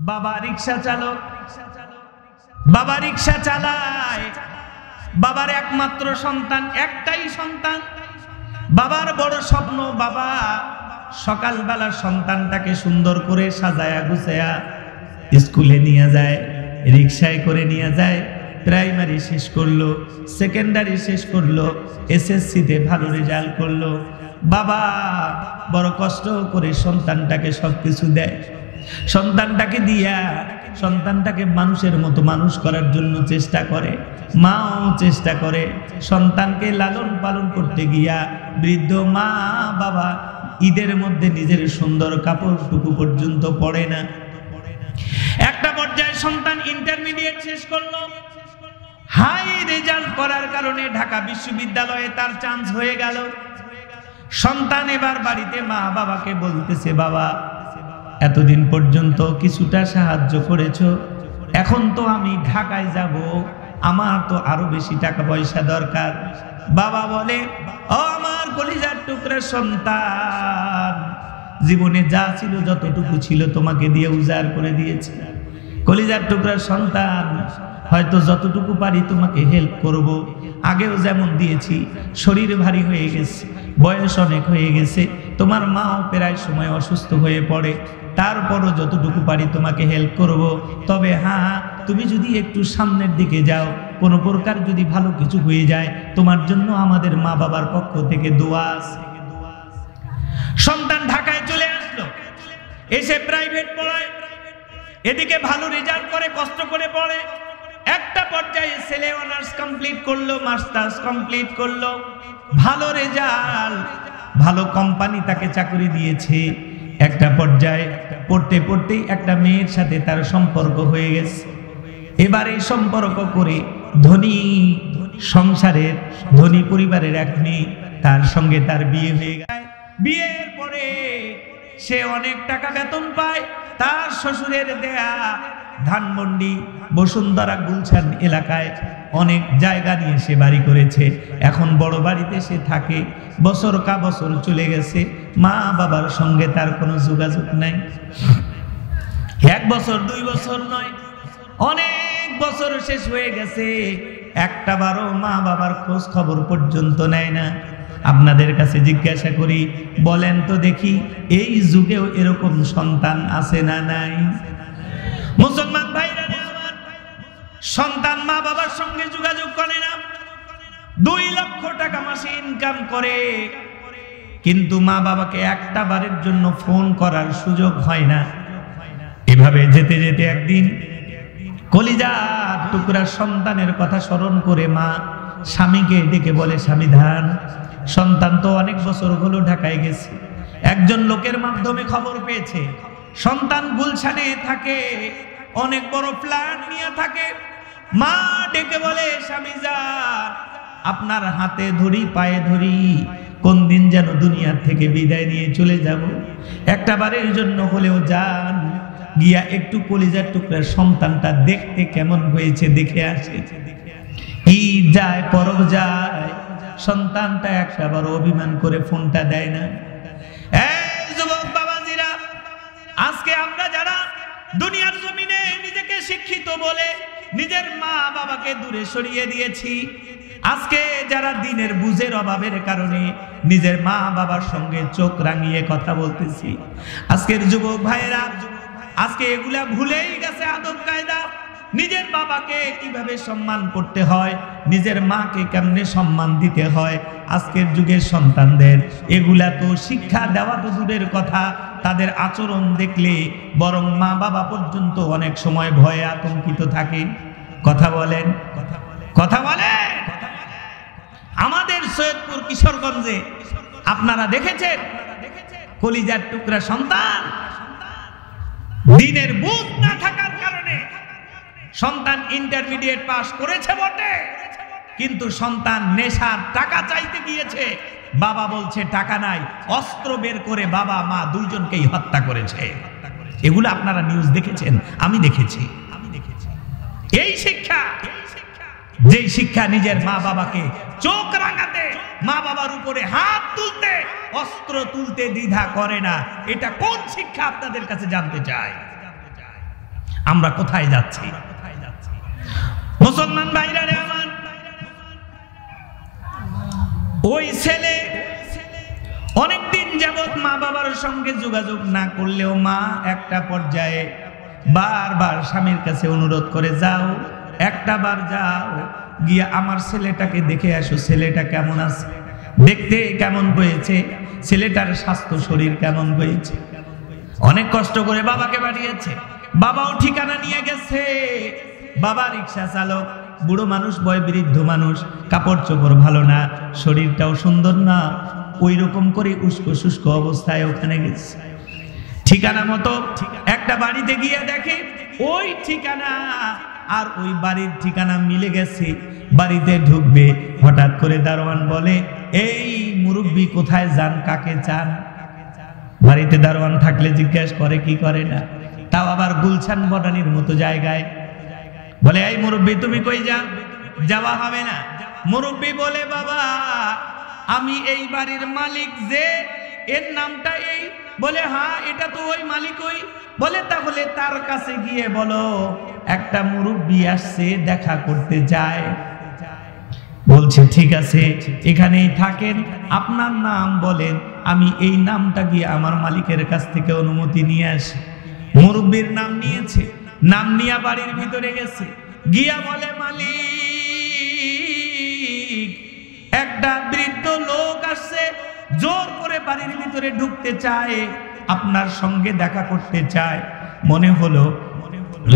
বাবা রিক্সা চালক, বাবা রিক্সা চালায়। বাবার একমাত্র সন্তান, একটাই সন্তান। বাবার বড় স্বপ্ন, বাবা সকালবেলা সন্তানটাকে সুন্দর করে সাজায়া গুছায়া স্কুলে নিয়ে যায়, রিক্সায় করে নিয়ে যায়। প্রাইমারি শেষ করলো, সেকেন্ডারি শেষ করলো, এসএসসিতে ভালো রেজাল্ট করলো। বাবা বড় কষ্ট করে সন্তানটাকে সবকিছু দেয়। সন্তানটাকে দিয়া সন্তানটাকে মানুষের মতো মানুষ করার জন্য চেষ্টা করে, মাও চেষ্টা করে। সন্তানকে লালন পালন করতে গিয়া বৃদ্ধ মা বাবা ঈদের মধ্যে নিজের সুন্দর কাপড়টুকু পর্যন্ত পরে না। একটা পর্যায়ে সন্তান ইন্টারমিডিয়েট শেষ করলো, হাই রেজাল্ট করার কারণে ঢাকা বিশ্ববিদ্যালয়ে তার চান্স হয়ে গেল। সন্তান এবার বাড়িতে মা বাবাকে বলতেছে, বাবা এতদিন পর্যন্ত কিছুটা সাহায্য করেছো, এখন তো আমি ঢাকায় যাব, আমার তো আরো বেশি টাকা পয়সা দরকার। বাবা বলে, ও আমার কলিজার টুকরা সন্তান, জীবনে যা ছিল যতটুকু ছিল তোমাকে দিয়ে উজাড় করে দিয়েছি। কলিজার টুকরা সন্তান, হয়তো যতটুকু পারি তোমাকে হেল্প করব। আগেও যেমন দিয়েছি, শরীর ভারী হয়ে গেছে, বয়স অনেক হয়ে গেছে, তোমার মাও প্রায় সময় অসুস্থ হয়ে পড়ে, তারপরও যতটুকু পারি তোমাকে হেল্প করব। তবে হ্যাঁ, তুমি যদি একটু সামনের দিকে যাও, কোনো প্রকার যদি ভালো কিছু হয়ে যায়, তোমার জন্য আমাদের মা বাবার পক্ষ থেকে দোয়া আছে। সন্তান ঢাকায় চলে আসলো, এসে প্রাইভেট পড়ায়, এদিকে ভালো রেজাল্ট করে, কষ্ট করে পড়ে। একটা পর্যায়ে ছেলে অনার্স কমপ্লিট করলো, মাস্টার্স কমপ্লিট করলো, ভালো রেজাল্ট, ভালো কোম্পানি তাকে চাকরি দিয়েছে। একটা পর্যায়ে পড়তে পড়তেই একটা মেয়ের সাথে তার সম্পর্ক হয়ে গেছে। এবার এই সম্পর্ক করে ধনী সংসারের, ধনী পরিবারের এক মেয়ে, তার সঙ্গে তার বিয়ে হয়ে যায়। বিয়ের পরে সে অনেক টাকা বেতন পায়। তার শ্বশুরের দেয়া ধানমন্ডি, বসুন্ধরা, গুলশান এলাকায় অনেক জায়গা নিয়ে সে বাড়ি করেছে। এখন বড় বাড়িতে সে থাকে। বছর কা বছর চলে গেছে, মা বাবার সঙ্গে তার কোনো যোগাযোগ নাই। 1 বছর 2 বছর নয়, অনেক বছর শেষ হয়ে গেছে, একটা বারও মা বাবার খোঁজ খবর পর্যন্ত নেয় না। আপনাদের কাছে জিজ্ঞাসা করি, বলেন তো দেখি, এই যুগেও এরকম সন্তান আছে না নাই? মুসলমান ভাইরা আমার, সন্তান মা বাবার সঙ্গে যোগাযোগ করে না, 2 লক্ষ টাকা মাসে ইনকাম করে, কিন্তু মা বাবাকে একটা বারের জন্য ফোন করার সুযোগ হয় না। এভাবে যেতে যেতে একদিন কলিজার টুকরা সন্তানের কথা স্মরণ করে মা স্বামীকে ডেকে বলে, স্বামী ধান, সন্তান তো অনেক বছর হলো ঢাকায় গেছে, একজন লোকের মাধ্যমে খবর পেয়েছে সন্তান গুলশানে থাকে, অনেক বড় প্ল্যান নিয়ে থাকে। মা ডেকে বলে, স্বামী যান, আপনার হাতে ধরি, পায়ে ধরি, কোন দিন যেন দুনিয়ার থেকে বিদায় নিয়ে চলে যাব, একটা বারের জন্য হলেও যান, গিয়া একটু কলিজার টুকরার সন্তানটা দেখতে কেমন হয়েছে দেখে আসে। ঈদ যায়, পরব যায়, সন্তানটা একটা বার অভিমান করে ফোনটা দেয় না। এই যুবক বাবাজিরা, আজকে আমরা যারা দুনিয়ার জমিনে নিজেকে শিক্ষিত বলে নিজের মা বাবাকে দূরে সরিয়ে দিয়েছি, আজকে যারা দিনের বুঝের অভাবের কারণে নিজের মা বাবার সঙ্গে চোখ রাঙিয়ে কথা বলতেছি, আজকের যুবক ভাইয়েরা আজকে এগুলা ভুলেই গেছে আদব কায়দা। নিজের বাবাকে কিভাবে সম্মান করতে হয়, নিজের মাকে কেমনে সম্মান দিতে হয়, আজকের যুগের সন্তানদের এগুলা তো শিক্ষা দেওয়া তো দূরের কথা, তাদের আচরণ দেখলে বরং মা বাবা পর্যন্ত অনেক সময় ভয়ে আতঙ্কিত থাকে। কথা বলেন, কথা বলেন। আমাদের সৈয়দপুর কিশোরগঞ্জে আপনারা দেখেছেন, কলিজার টুকরা সন্তান, দিনের বুঝ না থাকার কারণে সন্তান ইন্টারমিডিয়েট পাস করেছে বটে, কিন্তু সন্তান নেশার টাকা চাইতে গিয়েছে, বাবা বলছে টাকা নাই, অস্ত্র বের করে বাবা মা দুইজনকেই হত্যা করেছে। এগুলো আপনারা নিউজ দেখেছেন, আমি দেখেছি। এই শিক্ষা, যেই শিক্ষা নিজের মা বাবাকে চোখ রাঙাতে, মা বাবার উপরে হাত তুলতে, অস্ত্র তুলতে দ্বিধা করে না, এটা কোন শিক্ষা আপনাদের কাছে জানতে চাই। আমরা কোথায় যাচ্ছি? মুসলমান ভাইরা রে আমার, ওই ছেলে অনেকদিন যাবত মা বাবার সঙ্গে যোগাযোগ না করলেও মা একটা পর্যায়ে বারবার স্বামীর কাছে অনুরোধ করে, যাও একটা বার যাও, গিয়া আমার ছেলেটাকে দেখে আসো, ছেলেটা কেমন আছে, দেখতে কেমন হয়েছে, ছেলেটার স্বাস্থ্য শরীর কেমন হয়েছে। অনেক কষ্ট করে বাবাকে পাঠিয়েছে, বাবাও ঠিকানা নিয়ে গেছে। বাবা রিক্সা চালক, বুড়ো মানুষ, বয় বৃদ্ধ মানুষ, কাপড় চোপড় ভালো না, শরীরটাও সুন্দর না, ওই রকম করে উস্কো শুষ্ক অবস্থায় ওখানে গেছে। ঠিকানা মতো একটা বাড়িতে গিয়ে দেখে ওই ঠিকানা আর ওই বাড়ির ঠিকানা মিলে গেছে। বাড়িতে ঢুকবে, হঠাৎ করে দারোয়ান বলে, এই মুরব্বি কোথায় যান, কাকে চান? বাড়িতে দারোয়ান থাকলে জিজ্ঞাসা করে, কি করে না, তাও আবার গুলশান বটানির মতো জায়গায়। বলে, এই মুরব্বি তুমি কই যাও? যাওয়া হবে না। মুরব্বি বলে, বাবা আমি এই বাড়ির মালিক, যে এর নামটা এই। বলে, হ্যাঁ এটা তো ওই মালিক ওই। বলে, তাহলে তার কাছে গিয়ে বলো একটা মুরব্বি আসছে, দেখা করতে চায়। বলছে, ঠিক আছে এখানেই থাকেন, আপনার নাম বলেন, আমি এই নামটা গিয়ে আমার মালিকের কাছ থেকে অনুমতি নিয়ে আসি। মুরব্বির নাম নিয়েছে, নাম নিয়ে বাড়ির ভিতরে গেছে, গিয়া বলে, মালিক একটা বৃদ্ধ লোক আসছে, জোর করে বাড়ির ভিতরে ঢুকতে চায়, আপনার সঙ্গে দেখা করতে চায়। মনে হলো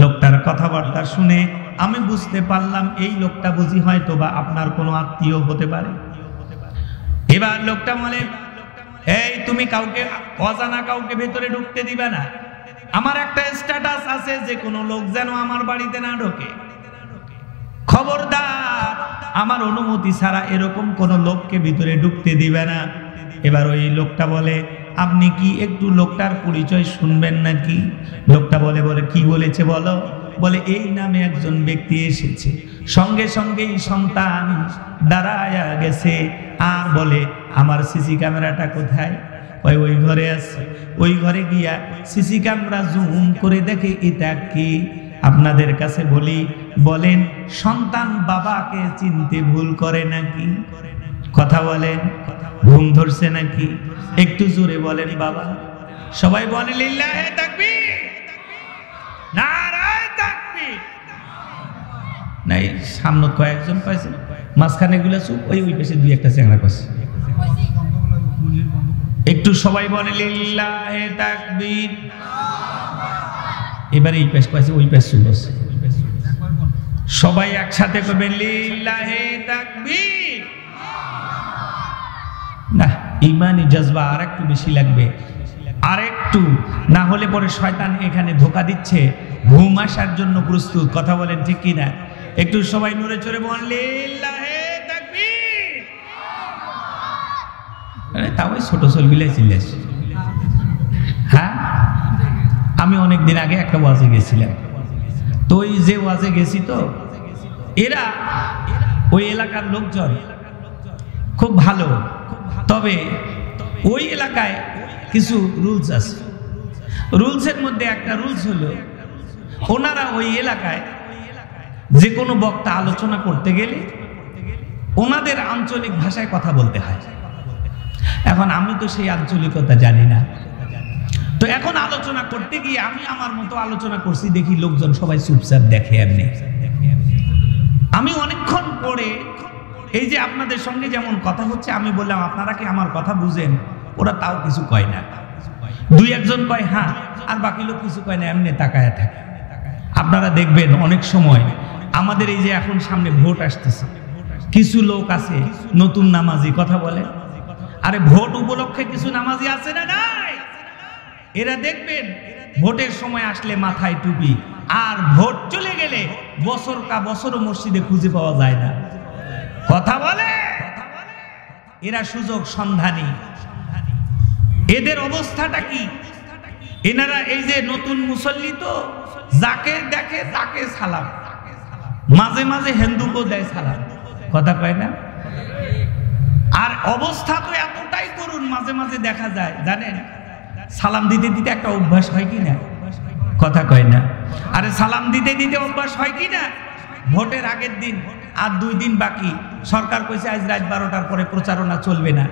লোকটার কথাবার্তা শুনে আমি বুঝতে পারলাম এই লোকটা বুঝি হয়তো বা আপনার কোনো আত্মীয় হতে পারে। এবার লোকটা বলে, এই তুমি কাউকে, অজানা কাউকে ভেতরে ঢুকতে দিবে না, আমার একটা স্ট্যাটাস আছে, যে কোনো লোক যেন আমার বাড়িতে না ঢোকে, খবরদার আমার অনুমতি ছাড়া এরকম কোনো লোককে ভিতরে ঢুকতে দিবে না। এবার ওই লোকটা বলে, আপনি কি একটু লোকটার পরিচয় শুনবেন নাকি? লোকটা বলে, কি বলেছে বলো? বলে, এই নামে একজন ব্যক্তি এসেছে, সঙ্গে সঙ্গেই সন্তান দাঁড়ায় গেছে, আর বলে, আমার সিসি ক্যামেরাটা কোথায়? ওই ঘরে আছে। ওই ঘরে গিয়া সিসি ক্যামেরা জুম করে দেখে এটা কি। আপনাদের কাছে বলি, বলেন সন্তান বাবাকে চিনতে ভুল করে নাকি? কথা বলেন, ঘুম ধরছে নাকি? একটু জোরে বলেন বাবা। সবাই বলে, লিল্লাহে তাকবীর, নারায়ে তাকবীর। নাই সামনে কয়েকজন পাইছে, মাঝখানে গুলা চুপ, ওই পাশে দুই একটা চ্যাংড়া পাইছে। একটু সবাই বলে, লিল্লাহে তাকবীর। এবার এই পাশ পাইছে, ওই পাশ চুপ আছে। সবাই একসাথে করবেন, লিল্লাহে তাকবীর। না, ঈমানি জজবা আর একটু বেশি লাগবে, আর একটু, না হলে পরে শয়তান এখানে ধোঁকা দিচ্ছে, ঘুম আসার জন্য প্রস্তুত। কথা বলেন ঠিক কি না? একটু সবাই নড়ে চড়ে বলেন, লিল্লাহে তাকবীর। তাও ছোট চলগুলাই চিল্লে আসছে। হ্যাঁ, আমি অনেকদিন আগে একটা ওয়াজে গেছিলাম, তো ওই যে ওয়াজে গেছি, তো এরা ওই এলাকার লোকজন খুব ভালো, তবে ওই এলাকায় কিছু রুলস আছে। রুলসের মধ্যে একটা রুলস হলো, ওনারা ওই এলাকায় যে কোনো বক্তা আলোচনা করতে গেলে ওনাদের আঞ্চলিক ভাষায় কথা বলতে হয়। এখন আমি তো সেই আঞ্চলিকতা জানি না, তো এখন আলোচনা করতে গিয়ে আমি আমার মতো আলোচনা করছি, দেখি লোকজন সবাই চুপচাপ দেখে। এমনি আমি অনেকক্ষণ পরে এই যে আপনাদের সঙ্গে যেমন কথা হচ্ছে, আমি বললাম আপনারা কি আমার কথা বুঝেন? ওরা তাও কিছু কয় না, দুই একজন কয় হ্যাঁ, আর বাকি লোক কিছু কয় না, এমনি তাকায় থাকে। আপনারা দেখবেন অনেক সময় আমাদের এই যে এখন সামনে ভোট আসতেছে, কিছু লোক আছে নতুন নামাজি, কথা বলে, আরে ভোট উপলক্ষে কিছু নামাজি আছে না নাই? এরা দেখবেন ভোটের সময় আসলে মাথায় টুপি, আর ভোট চলে গেলে বছর কা বছরও মসজিদে খুঁজে পাওয়া যায় না। কথা বলে, এরা সুযোগ সন্ধানী। এদের অবস্থাটা কি? এনারা এই যে নতুন মুসল্লি, তো যাকে দেখে তাকে সালাম, মাঝে মাঝে হিন্দুকেও দেয় সালাম। কথা কয় না? আর অবস্থা তো এতটাই করুন, মাঝে মাঝে দেখা যায় জানেন, সালাম দিতে দিতে একটা অভ্যাস হয় কি না, কথা কয় না। আরে সালাম দিতে দিতে অভ্যাস হয় কি না? ভোটের আগের দিন আর 2 দিন বাকি, সরকার কইছে আজ রাত 12টার পরে প্রচারণা চলবে না।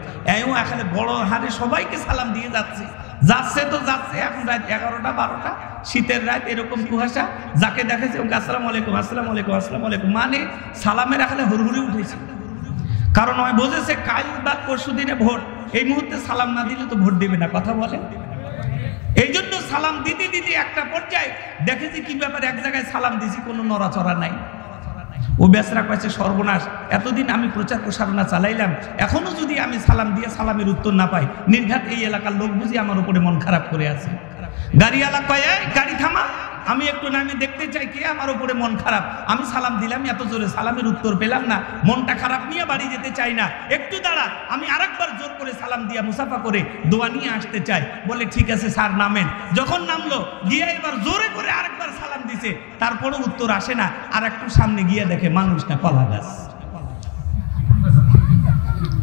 এখানে বড় হারে সবাইকে সালাম দিয়ে যাচ্ছে তো যাচ্ছে। এখন রাত 11টা 12টা, শীতের রাত, এরকম কুয়াশা, যাকে দেখেছে ওকে আসসালামু আলাইকুম আসসালামু আলাইকুম আসসালামু আলাইকুম, মানে সালামের এখানে হুড়হুড়ি উঠেছে। কারণ ওই বুঝেছে কাল বা পরশু দিনে ভোট, এই মুহূর্তে সালাম না দিলে তো ভোট দেবে না। কথা বলে এই জন্য সালাম দিতে দিতে একটা পর্যায়ে দেখেছি কি ব্যাপার, এক জায়গায় সালাম দিছি কোনো নড়াচড়া নাই। ও বেচারা কয়েছে সর্বনাশ, এতদিন আমি প্রচার প্রসারণা চালাইলাম, এখনো যদি আমি সালাম দিয়ে সালামের উত্তর না পাই, নির্ঘাত এই এলাকার লোক বুঝি আমার উপরে মন খারাপ করে আছে। গাড়িওয়ালা কয় গাড়ি থামা, আমি একটু নামে দেখতে চাই কে আমার উপরে মন খারাপ। আমি সালাম দিলাম, এত জোরে সালামের উত্তর পেলাম না, মনটা খারাপ নিয়ে বাড়ি যেতে চাই না, একটু দাঁড়া, আমি আরেকবার জোর করে সালাম দিয়া মুসাফা করে দোয়া নিয়ে আসতে চাই। বলে ঠিক আছে স্যার নামেন। যখন নামলো গিয়ে এবার জোরে করে আরেকবার সালাম দিছে, তারপরে উত্তর আসে না। আর একটু সামনে গিয়ে দেখে মানুষ না, কলা গাছ।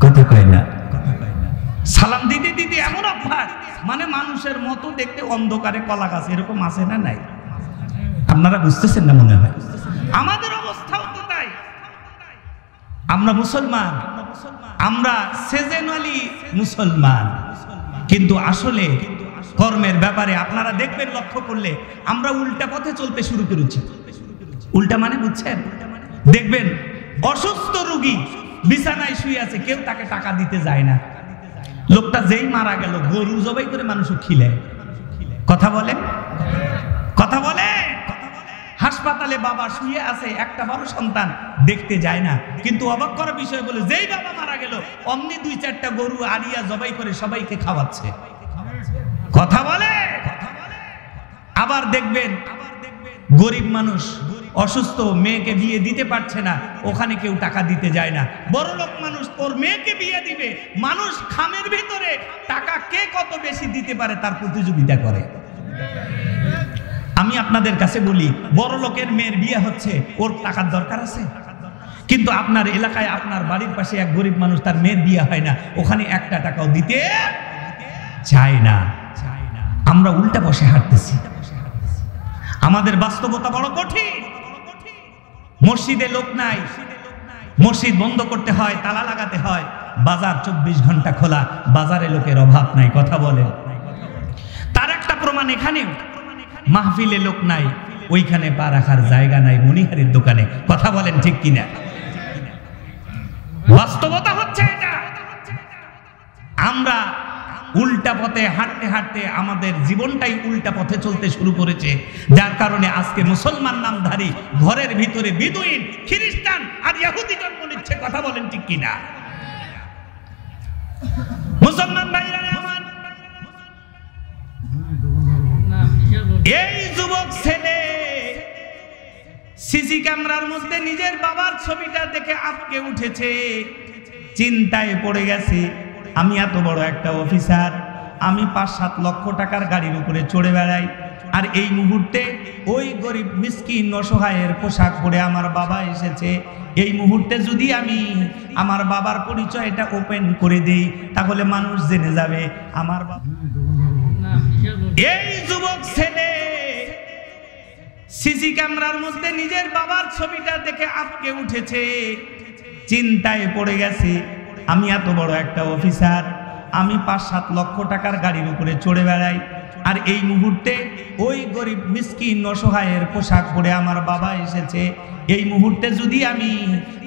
কথা কয় না। সালাম দিতে দিতে এমন অভ্যাস, মানে মানুষের মতো দেখতে, অন্ধকারে কলা গাছ, এরকম আছে না নাই? আপনারা বুঝতেছেন না মনে হয়? আমাদের অবস্থাও তো তাই। আমরা মুসলমান, আমরা সেজেনালি মুসলমান, কিন্তু আসলে কর্মের ব্যাপারে আপনারা দেখবেন, লক্ষ্য করলে আমরা উল্টা পথে চলতে শুরু করেছি। উল্টা মানে বুঝছেন? দেখবেন অসুস্থ রোগী বিছানায় শুয়ে আছে, কেউ তাকে টাকা দিতে যায় না। লোকটা যেই মারা গেল, গরু জবাই করে মানুষ খিলে। কথা বলে, কথা বলে। হাসপাতালে বাবা শুয়ে আছে, একটা বড় সন্তান, দেখতে যায় না। কিন্তু অবাক করার বিষয় বলে, যেই বাবা মারা গেল অমনি 2-4টা গরু আড়িয়া জবাই করে সবাইকে খাওয়াচ্ছে। কথা বলে। আবার দেখবেন গরিব মানুষ অসুস্থ, মেয়েকে বিয়ে দিতে পারছে না, ওখানে কেউ টাকা দিতে যায় না। বড় লোক মানুষ ওর মেয়েকে বিয়ে দিবে, মানুষ খামের ভিতরে টাকা কে কত বেশি দিতে পারে তার প্রতিযোগিতা করে। আমি আপনাদের কাছে বলি, বড় লোকের মেয়ের বিয়ে হচ্ছে, ওর টাকার দরকার আছে? কিন্তু আপনার এলাকায়, আপনার বাড়ির পাশে এক গরিব মানুষ, তার মেয়ের বিয়ে হয় না, ওখানে 1টা টাকাও দিতে চায় না। আমরা উল্টা বসে হাঁটতেছি। আমাদের বাস্তবতা বড় কঠিন। মসজিদে লোক নাই, মসজিদ বন্ধ করতে হয়, তালা লাগাতে হয়। বাজার 24 ঘন্টা খোলা, বাজারে লোকের অভাব নাই। কথা বলে। তার একটা প্রমাণ এখানে, মাহফিলে লোক নাই, ওইখানে পা রাখার জায়গা নাই মনিহারির দোকানে। কথা বলেন ঠিক কিনা? বাস্তবতা হচ্ছে এটা। আমরা উল্টা পথে হাঁটতে হাঁটতে আমাদের জীবনটাই উল্টা পথে চলতে শুরু করেছে, যার কারণে আজকে মুসলমান নামধারী ঘরের ভিতরে বিদুইন, খ্রিস্টান আর ইহুদি জন্ম নিচ্ছে। কথা বলেন ঠিক কিনা? মুসলমান ভাইরা আমার, এই যুবক ছেলে সিসি ক্যামেরার মধ্যে নিজের বাবার ছবিটা দেখে আটকে উঠেছে, চিন্তায় পড়ে গেছে। আমি এত বড় একটা অফিসার, আমি 5-7 লক্ষ টাকার গাড়ির উপরে চড়ে বেড়াই, আর এই মুহূর্তে ওই গরিব মিসকিন অসহায়ের পোশাক পরে আমার বাবা এসেছে। এই মুহূর্তে যদি আমি আমার বাবার পরিচয়টা ওপেন করে দেই, তাহলে মানুষ জেনে যাবে আমার বাবা। এই যুবক ছেলে সিসি ক্যামেরার মধ্যে নিজের বাবার ছবিটা দেখে আটকে উঠেছে, চিন্তায় পড়ে গেছে। আমি এত বড় একটা অফিসার, আমি 5-7 লক্ষ টাকার গাড়ির উপরে চড়ে বেড়াই, আর এই মুহূর্তে ওই গরিব মিসকিন অসহায়ের পোশাক পরে আমার বাবা এসেছে। এই মুহূর্তে যদি আমি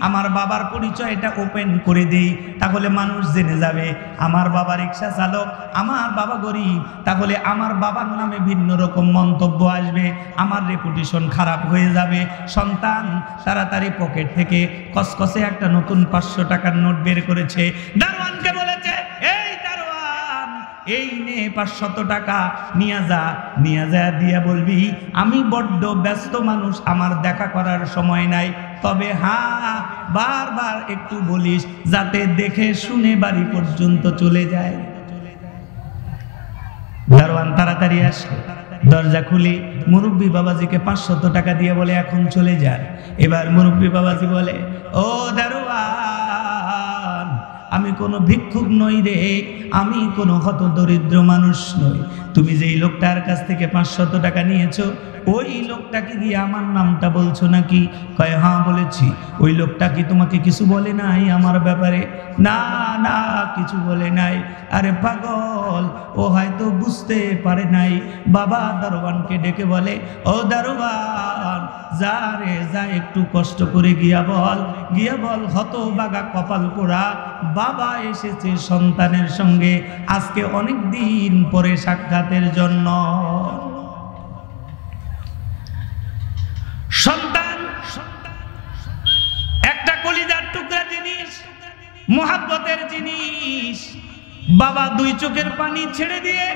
আমার বাবার পরিচয়টা ওপেন করে দেই, তাহলে মানুষ জেনে যাবে আমার বাবা রিক্সা চালক, আমার বাবা গরিব। তাহলে আমার বাবার নামে ভিন্ন রকম মন্তব্য আসবে, আমার রেপুটেশন খারাপ হয়ে যাবে। সন্তান তাড়াতাড়ি পকেট থেকে কসকসে একটা নতুন 500 টাকার নোট বের করেছে, দারোয়ানকে বলেছে, এই দারোয়ান, এই নে 500 টাকা, নিয়ে যা দিয়া বলবি আমি বড্ড ব্যস্ত মানুষ, আমার দেখা করার সময় নাই, তবে হ্যাঁ বারবার একটু বলিস যাতে দেখে শুনে বাড়ি পর্যন্ত চলে যায়। দারোয়ান তাড়াতাড়ি আসে, দরজা খুলে মুরব্বী বাবাজিকে 500 টাকা দিয়ে বলে এখন চলে যান। এবার মুরব্বী বাবাজি বলে, ও দারোয়ান, আমি কোনো ভিক্ষুক নই রে, আমি কোনো হতদরিদ্র মানুষ নই। তুমি যেই লোকটার কাছ থেকে 500 টাকা নিয়েছো, ওই লোকটাকে গিয়ে আমার নামটা বলছো নাকি? কয় হ্যাঁ বলেছি। ওই লোকটা কি তোমাকে কিছু বলে নাই আমার ব্যাপারে? না না, কিছু বলে নাই। আরে পাগল, ও হয়তো বুঝতে পারে নাই। বাবা দারোয়ানকে ডেকে বলে, ও দারোয়ান, যা রে যা, একটু কষ্ট করে গিয়া বল হতভাগা কপাল পোড়া, বাবা এসেছে সন্তানের সঙ্গে আজকে অনেক দিন পরে সাক্ষাতের জন্য। সন্তান একটা কলিজার টুকরা জিনিস, মোহাব্বতের জিনিস। বাবা 2 চোখের পানি ছেড়ে দিয়ে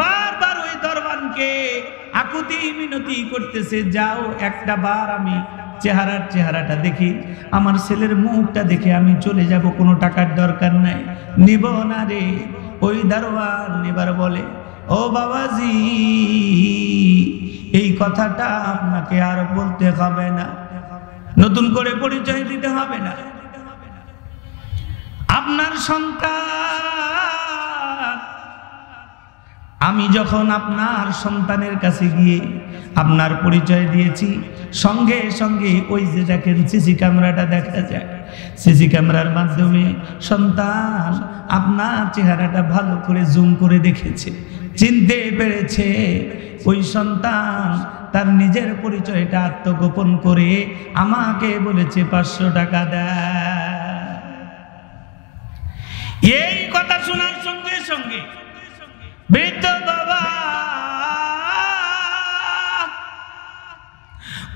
বারবার ওই দরবানকে আকুতি মিনতি করতেছে, যাও একটা বার আমি চেহারাটা দেখি, আমার ছেলের মুখটা দেখে আমি চলে যাব, কোনো টাকার দরকার নাই, নিব না রে। ওই দারোয়ান এবার বলে, ও বাবাজি, এই কথাটা আপনাকে আর বলতে হবে না, নতুন করে পরিচয় দিতে হবে না। আপনার সন্তান, আমি যখন আপনার সন্তানের কাছে গিয়ে আপনার পরিচয় দিয়েছি, সঙ্গে সঙ্গে ওই যে দেখেন সিসি ক্যামেরাটা দেখা যায়, সিসি ক্যামেরার মাধ্যমে সন্তান আপনার চেহারাটা ভালো করে জুম করে দেখেছে, চিনতে পেরেছে। ওই সন্তান তার নিজের পরিচয়টা আত্মগোপন করে আমাকে বলেছে 500 টাকা দেয়। এই কথা শোনার সঙ্গে সঙ্গে বৃদ্ধ বাবা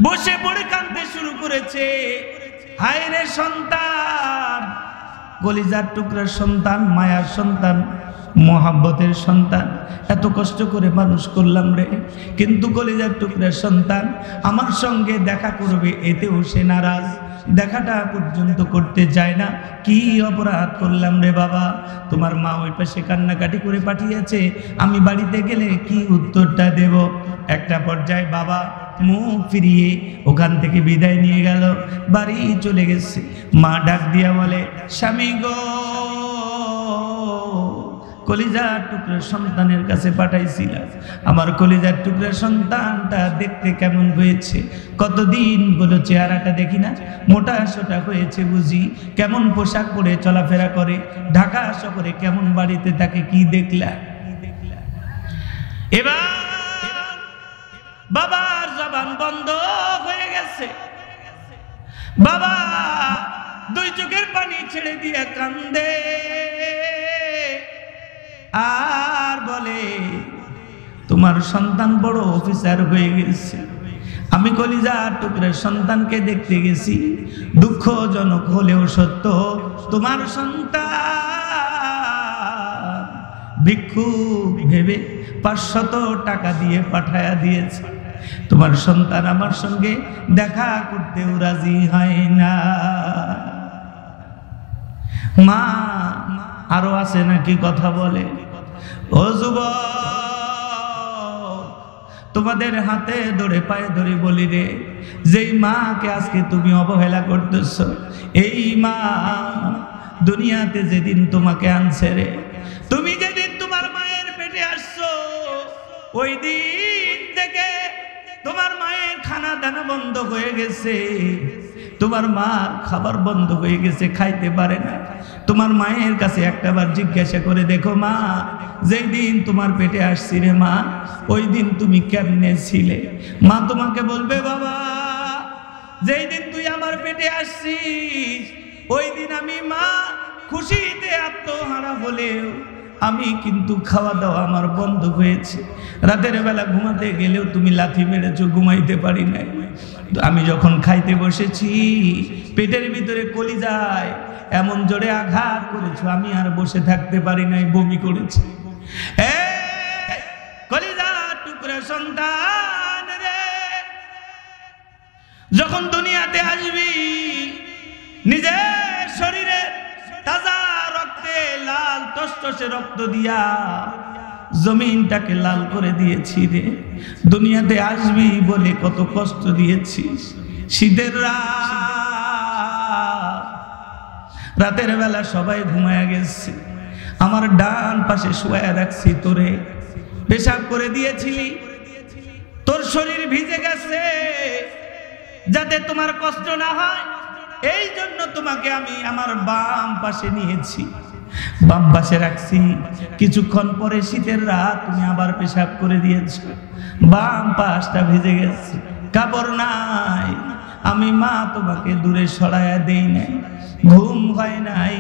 বসে পড়ে কাঁদতে শুরু করেছে। হায় রে সন্তান, কলিজার টুকরার সন্তান, মায়ার সন্তান, মোহাব্বতের সন্তান, এত কষ্ট করে মানুষ করলাম রে, কিন্তু কলিজার টুকরার সন্তান আমার সঙ্গে দেখা করবে এতেও সে নারাজ, দেখাটা পর্যন্ত করতে চায় না। কি অপরাধ করলাম রে বাবা? তোমার মা ওই পাশে কান্নাকাটি করে পাঠিয়েছে, আমি বাড়িতে গেলে কি উত্তরটা দেব? একটা পর্যায়ে বাবা মুখ ফিরিয়ে ওখান থেকে বিদায় নিয়ে গেল, বাড়ি চলে গেছে। মা ডাক দিয়া বলে, স্বামী গো, কলিজার টুকরা সন্তানের কাছে পাঠাইছিলাম, আমার কলিজার টুকরা সন্তানটা দেখতে কেমন হয়েছে? কতদিন হলো চেহারাটা দেখি না, মোটা সোটা হয়েছে বুঝি, কেমন পোশাক পরে চলাফেরা করে, ঢাকা শহরে কেমন বাড়িতে থাকে, কি দেখলা? এবার বাবার জবান বন্ধ হয়ে গেছে। বাবা 2 চোখের পানি ছেড়ে দিয়ে কান্দে আর বলে, তোমার সন্তান বড় অফিসার হয়ে গেছে, আমি কলিজার টুকরার সন্তানকে দেখতে গেছি, দুঃখজনক হলেও সত্য, তোমার সন্তান ভিক্ষুক ভেবে 500 টাকা দিয়ে পাঠায়া দিয়েছে। তোমার সন্তান আমার সঙ্গে দেখা করতেও রাজি হয় না। মা আরো আছে নাকি কথা বলে? ও যুবক, তোমাদের হাতে ধরে পায়ে ধরে বলি রে, যেই মাকে আজকে তুমি অবহেলা করতেছ, এই মা দুনিয়াতে যেদিন তোমাকে আনছে রে, তুমি যেদিন তোমার মায়ের পেটে আসছো, ওই দিন থেকে তোমার মায়ের খানা দানা বন্ধ হয়ে গেছে, তোমার মা খাবার বন্ধ হয়ে গেছে, খাইতে পারে না। তোমার মায়ের কাছে একটাবার জিজ্ঞাসা করে দেখো, মা যেই দিন তোমার পেটে আসছি রে মা, ওই দিন তুমি কেমনে ছিলে? মা তোমাকে বলবে, বাবা যেই দিন তুই আমার পেটে আসছিস, ওই দিন আমি মা খুশিতে আত্মহারা হলেও আমি কিন্তু খাওয়া দাওয়া আমার বন্ধ হয়েছে, রাতের বেলা ঘুমাতে গেলেও তুমি লাথি মেরেছো, ঘুমাইতে পারি নাই। আমি যখন খাইতে বসেছি, পেটের ভিতরে কলিজায় এমন জোরে আঘাত করেছো, আমি আর বসে থাকতে পারি নাই, বমি করেছি। কলিজার টুকরা সন্তান রে, যখন দুনিয়াতে আসবি, নিজের শরীরে তাজা রক্তে লাল টসটসে রক্ত দিয়া জমিনটাকে লাল করে দিয়েছি রে। দুনিয়াতে আসবি বলে কত কষ্ট দিয়েছিস, শীতের রাত রাতের বেলা সবাই ঘুমায় গেছে, আমার ডান পাশে শুয়ে রাখছি, তোরে পেশাব করে দিয়েছিলি, তোর শরীর ভিজে গেছে, যাতে তোমার কষ্ট না হয় এই জন্য তোমাকে আমি আমার বাম পাশে নিয়েছি, বাম পাশে রাখছি। কিছুক্ষণ পরে শীতের রাত তুমি আবার পেশাব করে দিয়েছো, বাম পাশটা ভিজে গেছে, কাপড় নাই। আমি মা তোমাকে দূরে সরাইয়া দেই নাই, ঘুম হয় নাই,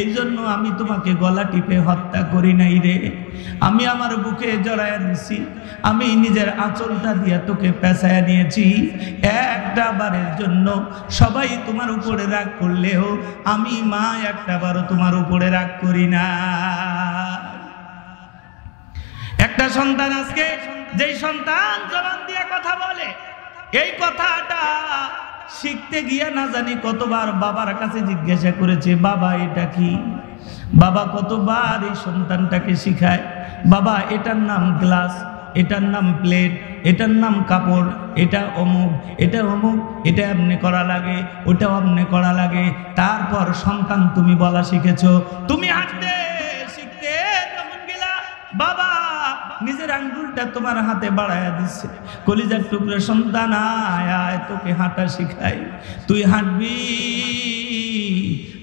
এই জন্য আমি তোমাকে গলা টিপে হত্যা করি নাই রে। আমি আমার বুকে জড়াইয়া দিছি, আমি নিজের আঁচলটা দিয়া তোকে পেঁচাইয়া নিয়েছি। একটা বারের জন্য সবাই তোমার উপরে রাগ করলেও আমি মা একটা বারও তোমার উপরে রাগ করি না। একটা সন্তান আজকে, যেই সন্তান জবান দিয়ে কথা বলে, এই কথাটা শিখতে গিয়া না জানি কতবার বাবার কাছে জিজ্ঞাসা করেছে, বাবা এটা কি? বাবা কতবার এই সন্তানটাকে শিখায়, বাবা এটার নাম গ্লাস, এটার নাম প্লেট, এটার নাম কাপড়, এটা অমুক, এটা অমুক, এটা এমনি করা লাগে, ওটাও এমনি করা লাগে। তারপর সন্তান তুমি বলা শিখেছো। তুমি হাঁটতে শিখতে যখন গেলা, বাবা নিজের আঙ্গুলটা তোমার হাতে বাড়ায়া দিচ্ছে, কলিজার টুকরো সন্তান আয় আয় তোকে হাঁটা শিখাই, তুই হাঁটবি,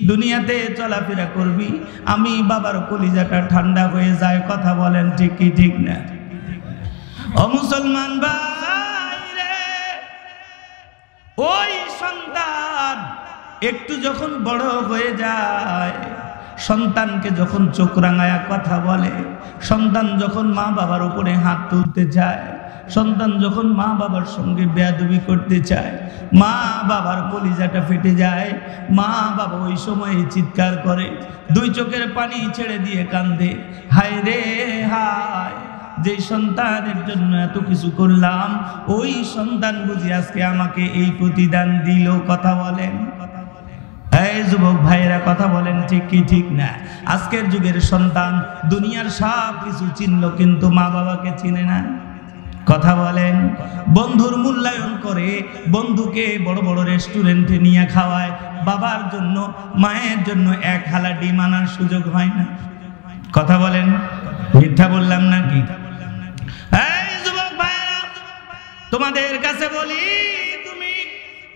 দুনিয়াতে চলাফেরা করবি। আমি বাবার কলিজাটা ঠান্ডা হয়ে যায়। কথা বলেন ঠিক কি ঠিক না? ও মুসলমান ভাই রে, ওই সন্তান একটু যখন বড় হয়ে যায়, সন্তানকে যখন চোখ রাঙায়া কথা বলে, সন্তান যখন মা বাবার উপরে হাত তুলতে চায়, সন্তান যখন মা বাবার সঙ্গে বেয়াদবি করতে চায়, মা বাবার কলিজাটা ফেটে যায়। মা বাবা ওই সময় চিৎকার করে, দুই চোখের পানি ছেড়ে দিয়ে কান্দে, হায় রে হায়, যে সন্তানের জন্য এত কিছু করলাম, ওই সন্তান বুঝি আজকে আমাকে এই প্রতিদান দিল। কথা বলেন এই যুবক ভাইয়েরা, কথা বলেন ঠিক কি ঠিক না? আজকের যুগের সন্তান দুনিয়ার সব কিছু চিনল, কিন্তু মা বাবাকে চিনে না। কথা বলেন, বন্ধুর মূল্যায়ন করে, বন্ধুকে বড় বড় রেস্টুরেন্টে নিয়ে খাওয়ায়, বাবার জন্য মায়ের জন্য এক হালা ডিম আনার সুযোগ হয় না। কথা বলেন, মিথ্যা বললাম নাকি? এই যুবক ভাইয়েরা, তোমাদের কাছে বলি, তুমি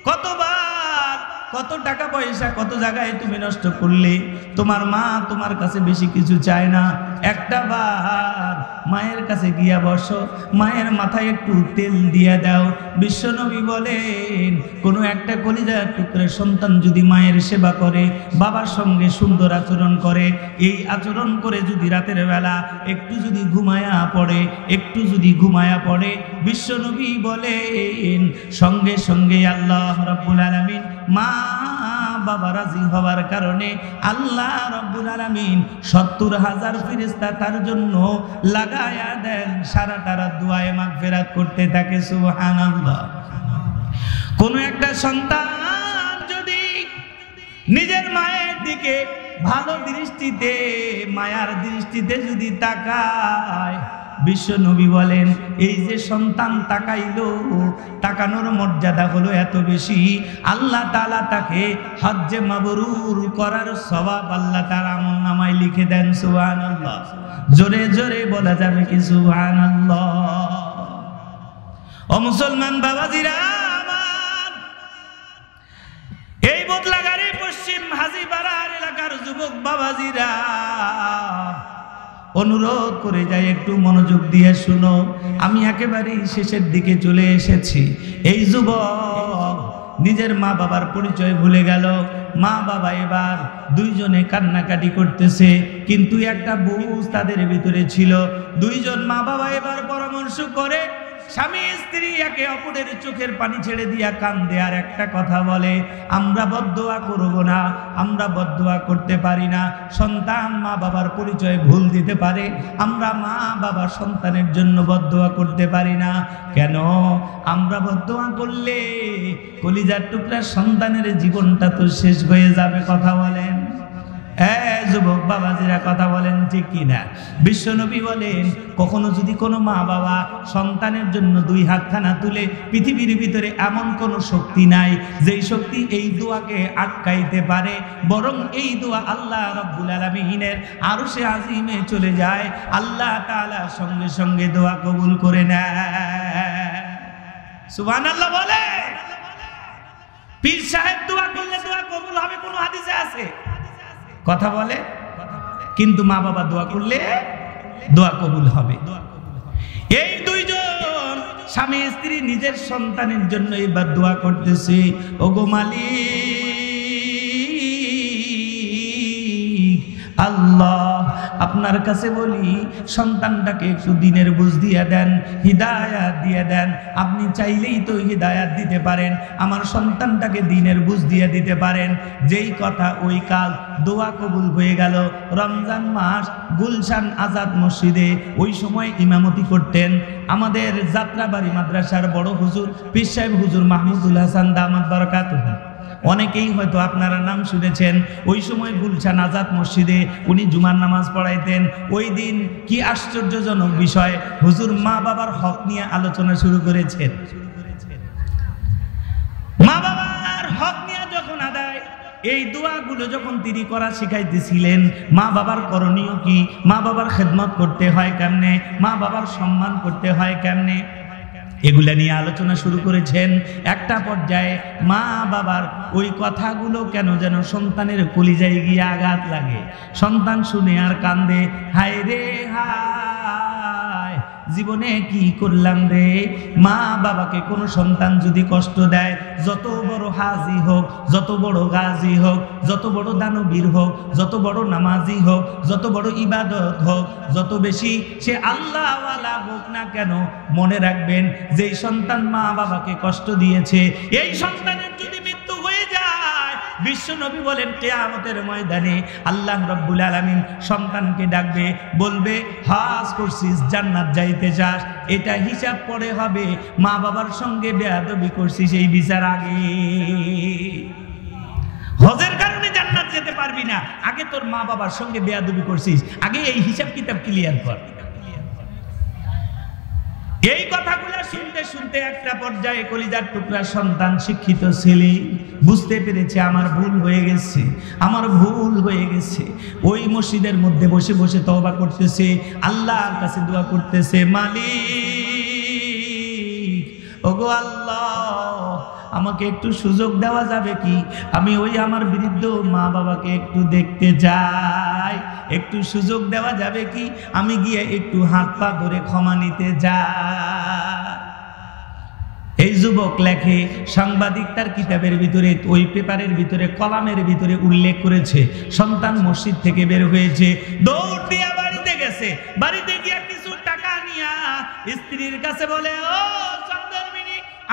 কতবার কত টাকা পয়সা কত জায়গায় তুমি নষ্ট করলে? তোমার মা তোমার কাছে বেশি কিছু চায় না। একটা বার মায়ের কাছে গিয়া বসো, মায়ের মাথায় একটু তেল দিয়ে দাও। বিশ্বনবী বলেন, কোনো একটা কলিজার টুকরা সন্তান যদি মায়ের সেবা করে, বাবার সঙ্গে সুন্দর আচরণ করে, এই আচরণ করে যদি রাতের বেলা একটু যদি ঘুমায়া পড়ে, একটু যদি ঘুমায়া পড়ে, বিশ্বনবী বলেন সঙ্গে সঙ্গে আল্লাহ রাব্বুল আলামিন মা বাবা রাজি হওয়ার কারণে আল্লাহ রাব্বুল আলামিন ৭০,০০০ ফেরেশতা তার জন্য লাগায়া দেন, সারাটা রাত দুআয়ে মাগফিরাত করতে থাকে। সুবহানাল্লাহ। কোন একটা সন্তান যদি নিজের মায়ের দিকে ভালো দৃষ্টিতে, মায়ার দৃষ্টিতে যদি তাকায়, বিশ্ব নবী বলেন, এই যে সন্তান তাকাইলো, তাকানোর মর্যাদা হলো এত বেশি, আল্লাহ তাআলা তাকে হজ্জে মাবরুর করার সওয়াব আল্লাহ তাআলা আমলনামায় লিখে দেন। সুবহানাল্লাহ। জোরে জোরে বলা যাবে কি সুবহানাল্লাহ? ও মুসলমান বাবাজিরা আমার, এই বদলাগাড়ি পশ্চিম হাজীপাড়ার এলাকার যুবক বাবাজিরা, অনুরোধ করে যাই একটু মনোযোগ দিয়ে শুনো। আমি একেবারেই শেষের দিকে চলে এসেছি। এই যুবক নিজের মা বাবার পরিচয় ভুলে গেল। মা বাবা এবার দুইজনে কান্নাকাটি করতেছে, কিন্তু একটা বুঝ তাদের ভিতরে ছিল। দুইজন মা বাবা এবার পরামর্শ করে, স্বামী স্ত্রী একে অপরের চোখের পানি ছেড়ে দিয়া কান্দে আর একটা কথা বলে, আমরা বদদোয়া করব না, আমরা বদদোয়া করতে পারি না। সন্তান মা বাবার পরিচয় ভুল দিতে পারে, আমরা মা বাবা সন্তানের জন্য বদদোয়া করতে পারি না। কেন? আমরা বদদোয়া করলে কলিজার টুকরা সন্তানের জীবনটা তো শেষ হয়ে যাবে। কথা বলেন, যুবক বাবাজিরা কথা বলেন ঠিক কিনা? বিশ্বনবী বলেন, কখনো যদি কোনো মা বাবা সন্তানের জন্য দুই হাতখানা তুলে, পৃথিবীর ভিতরে এমন কোনো শক্তি নাই যেই শক্তি এই দোয়াকে আটকাইতে পারে, বরং এই দোয়া আল্লাহ রাব্বুল আলামিনের আরশে আজিমে চলে যায়, আল্লাহ তাআলা সঙ্গে সঙ্গে দোয়া কবুল করে নেয়। সুবহানাল্লাহ বলে। পীর সাহেব দোয়া করলে দোয়া কবুল হবে কোন হাদিসে আছে? কথা বলে। কিন্তু মা বাবা দোয়া করলে দোয়া কবুল হবে। এই দুইজন স্বামী স্ত্রী নিজের সন্তানের জন্য এবার দোয়া করতেছে, ওগো মালিক আল্লাহ, আপনার কাছে বলি সন্তানটাকে একটু দিনের বুঝ দিয়ে দেন, হিদায়াত দিয়ে দেন। আপনি চাইলেই তো হিদায়াত দিতে পারেন, আমার সন্তানটাকে দিনের বুঝ দিয়ে দিতে পারেন। যেই কথা ওই কাজ, দোয়া কবুল হয়ে গেল। রমজান মাস, গুলশান আজাদ মসজিদে ওই সময় ইমামতি করতেন আমাদের যাত্রাবাড়ি মাদ্রাসার বড় হুজুর পীর সাহেব হুজুর মাহমুদুল হাসান দামাত বারাকাতুহু। অনেকেই হয়তো আপনারা নাম শুনেছেন। ওই সময় গুলশান আজাদ মসজিদে উনি জুমার নামাজ পড়াইতেন। ওই দিন কি আশ্চর্যজনক বিষয়, হুজুর মা বাবার হক নিয়ে আলোচনা শুরু করেছেন। মা বাবার হক নিয়ে যখন আদায়, এই দোয়াগুলো যখন তিনি করা শিখাইতেছিলেন, মা বাবার করণীয় কি, মা বাবার খেদমত করতে হয় কেমনে, মা বাবার সম্মান করতে হয় কেমনে, এগুলা নিয়ে আলোচনা শুরু করেছেন। একটা পর্যায়ে মা বাবার ওই কথাগুলো কেন যেন সন্তানের কলিজায় গিয়ে আঘাত লাগে। সন্তান শুনে আর কান্দে, হায় রে হায়, জীবনে কি করলাম রে। মা বাবাকে কোনো সন্তান যদি কষ্ট দেয়, যত বড় হাজি হোক, যত বড় গাজী হোক, যত বড় দানবীর হোক, যত বড় নামাজি হোক, যত বড় ইবাদত হোক, যত বেশি সে আল্লাহওয়ালা হোক না কেন, মনে রাখবেন যে সন্তান মা বাবাকে কষ্ট দিয়েছে, এই সন্তানের যদি মৃত্যু হয়ে যায়, বিশ্ব নবী বলেন কিয়ামতের ময়দানে আল্লাহ রাব্বুল আলামিন সন্তানকে ডাকবে, বলবে হজ করছিস, জান্নাত যাইতে চাস, এটা হিসাব পরে হবে। মা বাবার সঙ্গে বেয়াদবি করছিস, এই বিচার আগে। হজের কারণে জান্নাত যেতে পারবি না, আগে তোর মা বাবার সঙ্গে বেয়াদবি করছিস, আগে এই হিসাব কিতাব ক্লিয়ার কর। এই কথাগুলো শুনতে শুনতে একটা পর্যায়ে কলিজার টুকরা সন্তান, শিক্ষিত ছেলে বুঝতে পেরেছে আমার ভুল হয়ে গেছে, আমার ভুল হয়ে গেছে। ওই মসজিদের মধ্যে বসে বসে তওবা করতেছে, আল্লাহর কাছে দোয়া করতেছে, মালিক ওগো আল্লাহ, আমাকে একটু সুযোগ দেওয়া যাবে কি? আমি ওই আমার বৃদ্ধ মা বাবাকে একটু দেখতে যাই, একটু সুযোগ দেওয়া যাবে কি? আমি গিয়ে একটু হাত পা ধরে ক্ষমা নিতে যাই। এই যুবক লেখে, সাংবাদিক তার কিতাবের ভিতরে, ওই পেপারের ভিতরে, কলামের ভিতরে উল্লেখ করেছে, সন্তান মসজিদ থেকে বের হয়েছে, দৌড় দিয়া বাড়িতে গেছে, বাড়িতে গিয়া কিছু টাকা নিয়া স্ত্রীর কাছে বলে, ও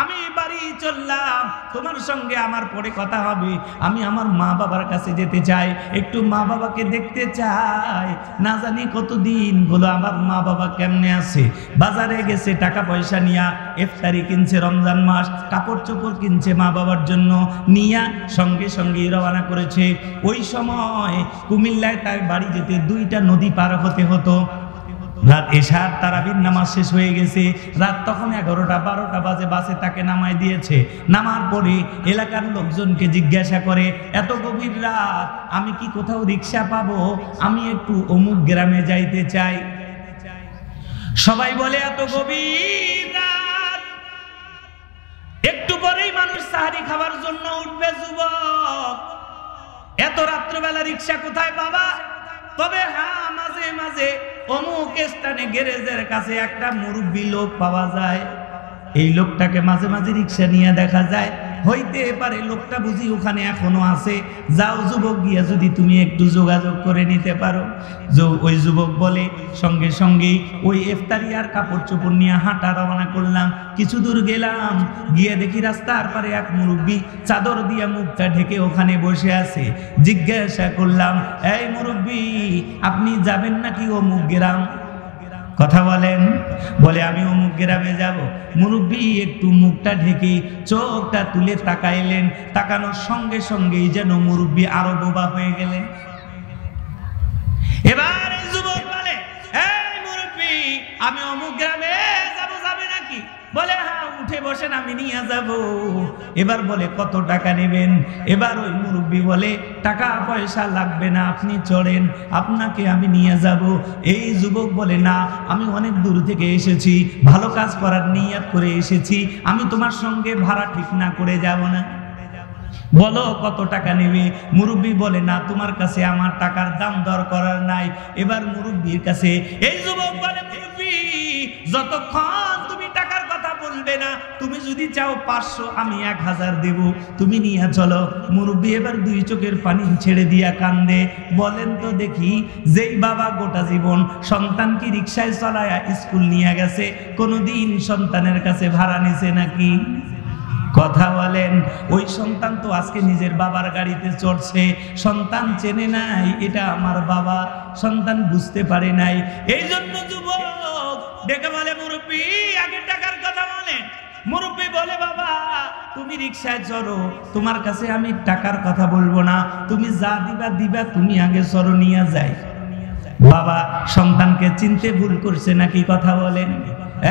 আমি বাড়ি চললাম, তোমার সঙ্গে আমার পরে কথা হবে, আমি আমার মা বাবার কাছে যেতে চাই, একটু মা বাবাকে দেখতে চাই, না জানি কতদিন হলো আমার মা বাবা কেমনে আছে। বাজারে গেছে টাকা পয়সা নিয়া, ইফতারি কিনছে, রমজান মাস, কাপড় চোপড় কিনছে মা বাবার জন্য, নিয়া সঙ্গে সঙ্গে রওনা করেছে। ওই সময় কুমিল্লায় তার বাড়ি যেতে 2টা নদী পার হতে হতো। রাত এশার তারাবির নামাজ শেষ হয়ে গেছে, রাত তখন 11টা 12টা বাজে, বাসে তাকে নামায় দিয়েছে। নামার পরে এলাকার লোকজনকে জিজ্ঞাসা করে, এত গভীর রাত আমি কি কোথাও রিক্সা পাবো? আমি একটু অমুক গ্রামে যাইতে চাই। সবাই বলে এত গভীর রাত, একটু পরেই মানুষ সাহারি খাবার জন্য উঠবে, যুবক এত রাত্রবেলা রিক্সা কোথায় পাবা? তবে হ্যাঁ, মাঝে মাঝে অমুক স্থানে গ্যারেজের কাছে একটা মুরব্বী লোক পাওয়া যায়, এই লোকটাকে মাঝে মাঝে রিক্সা নিয়ে দেখা যায়, হইতে পারে লোকটা বুঝি ওখানে এখনো আছে, যাও যুবক, গিয়া যদি তুমি একটু যোগাযোগ করে নিতে পারো। ওই যুবক বলে, সঙ্গে সঙ্গেই ওই ইফতারি আর কাপড় চোপড় নিয়ে হাঁটা রওনা করলাম। কিছু দূর গেলাম, গিয়ে দেখি রাস্তার পারে এক মুরব্বী চাদর দিয়ে মুখটা ঢেকে ওখানে বসে আছে। জিজ্ঞাসা করলাম, এই মুরব্বী, আপনি যাবেন নাকি অমুক গ্রাম? কথা বলেন। বলে, আমি অমুক গ্রামে যাব। মুরব্বী একটু মুখটা ঢেকে চোখটা তুলে তাকাইলেন, তাকানোর সঙ্গে সঙ্গেই যেন মুরব্বী আরো বোবা হয়ে গেলেন। এবার এই যুবক বলে, এই মুরব্বি, আমি অমুক গ্রামে যাব, যাবে নাকি? বলে, হ্যাঁ উঠে বসেন, আমি নিয়ে যাব। এবার বলে, কত টাকা নেবেন? এবার ওই মুরব্বি বলে, টাকা পয়সা লাগবে না, আপনি চড়েন, আপনাকে আমি নিয়ে যাব। এই যুবক বলে, না, আমি অনেক দূর থেকে এসেছি, ভালো কাজ করার নিয়ত করে এসেছি, আমি তোমার সঙ্গে ভাড়া ঠিক না করে যাব না। বলো কত টাকা নেবে? মুরব্বি বলে, না, তোমার কাছে আমার টাকার দাম দর করার নাই। এবার মুরব্বির কাছে এই যুবক বলে, মুরব্বি, যতক্ষণ তুমি টাকার কথা বলবে না, তুমি যদি চাও 500, আমি 1000 দেব, তুমি নিয়ে চলো। মুরব্বি এবার দুই চোখের পানি ছেড়ে দিয়া কান্দে। বলেন তো দেখি, যেই বাবা গোটা জীবন সন্তানকে রিকশায় চলায়া স্কুল নিয়ে গেছে, কোনোদিন সন্তানের কাছে ভাড়া নিছে নাকি? কথা বলেন। ওই সন্তান তো আজকে নিজের বাবার গাড়িতে চড়ছে, সন্তান চেনে নাই এটা আমার বাবা, সন্তান বুঝতে পারে নাই। এই জন্য যুবক ডেকে বলে, মুরব্বি, আগে টাকার কথা বলেন। মুরব্বি বলে, বাবা, তুমি রিকশায় চড়ো, তোমার কাছে আমি টাকার কথা বলবো না, তুমি যা দিবা দিবা, তুমি আগে চড়ো, নিয়ে যাই। বাবা সন্তানকে চিনতে ভুল করছে নাকি? কথা বলেন।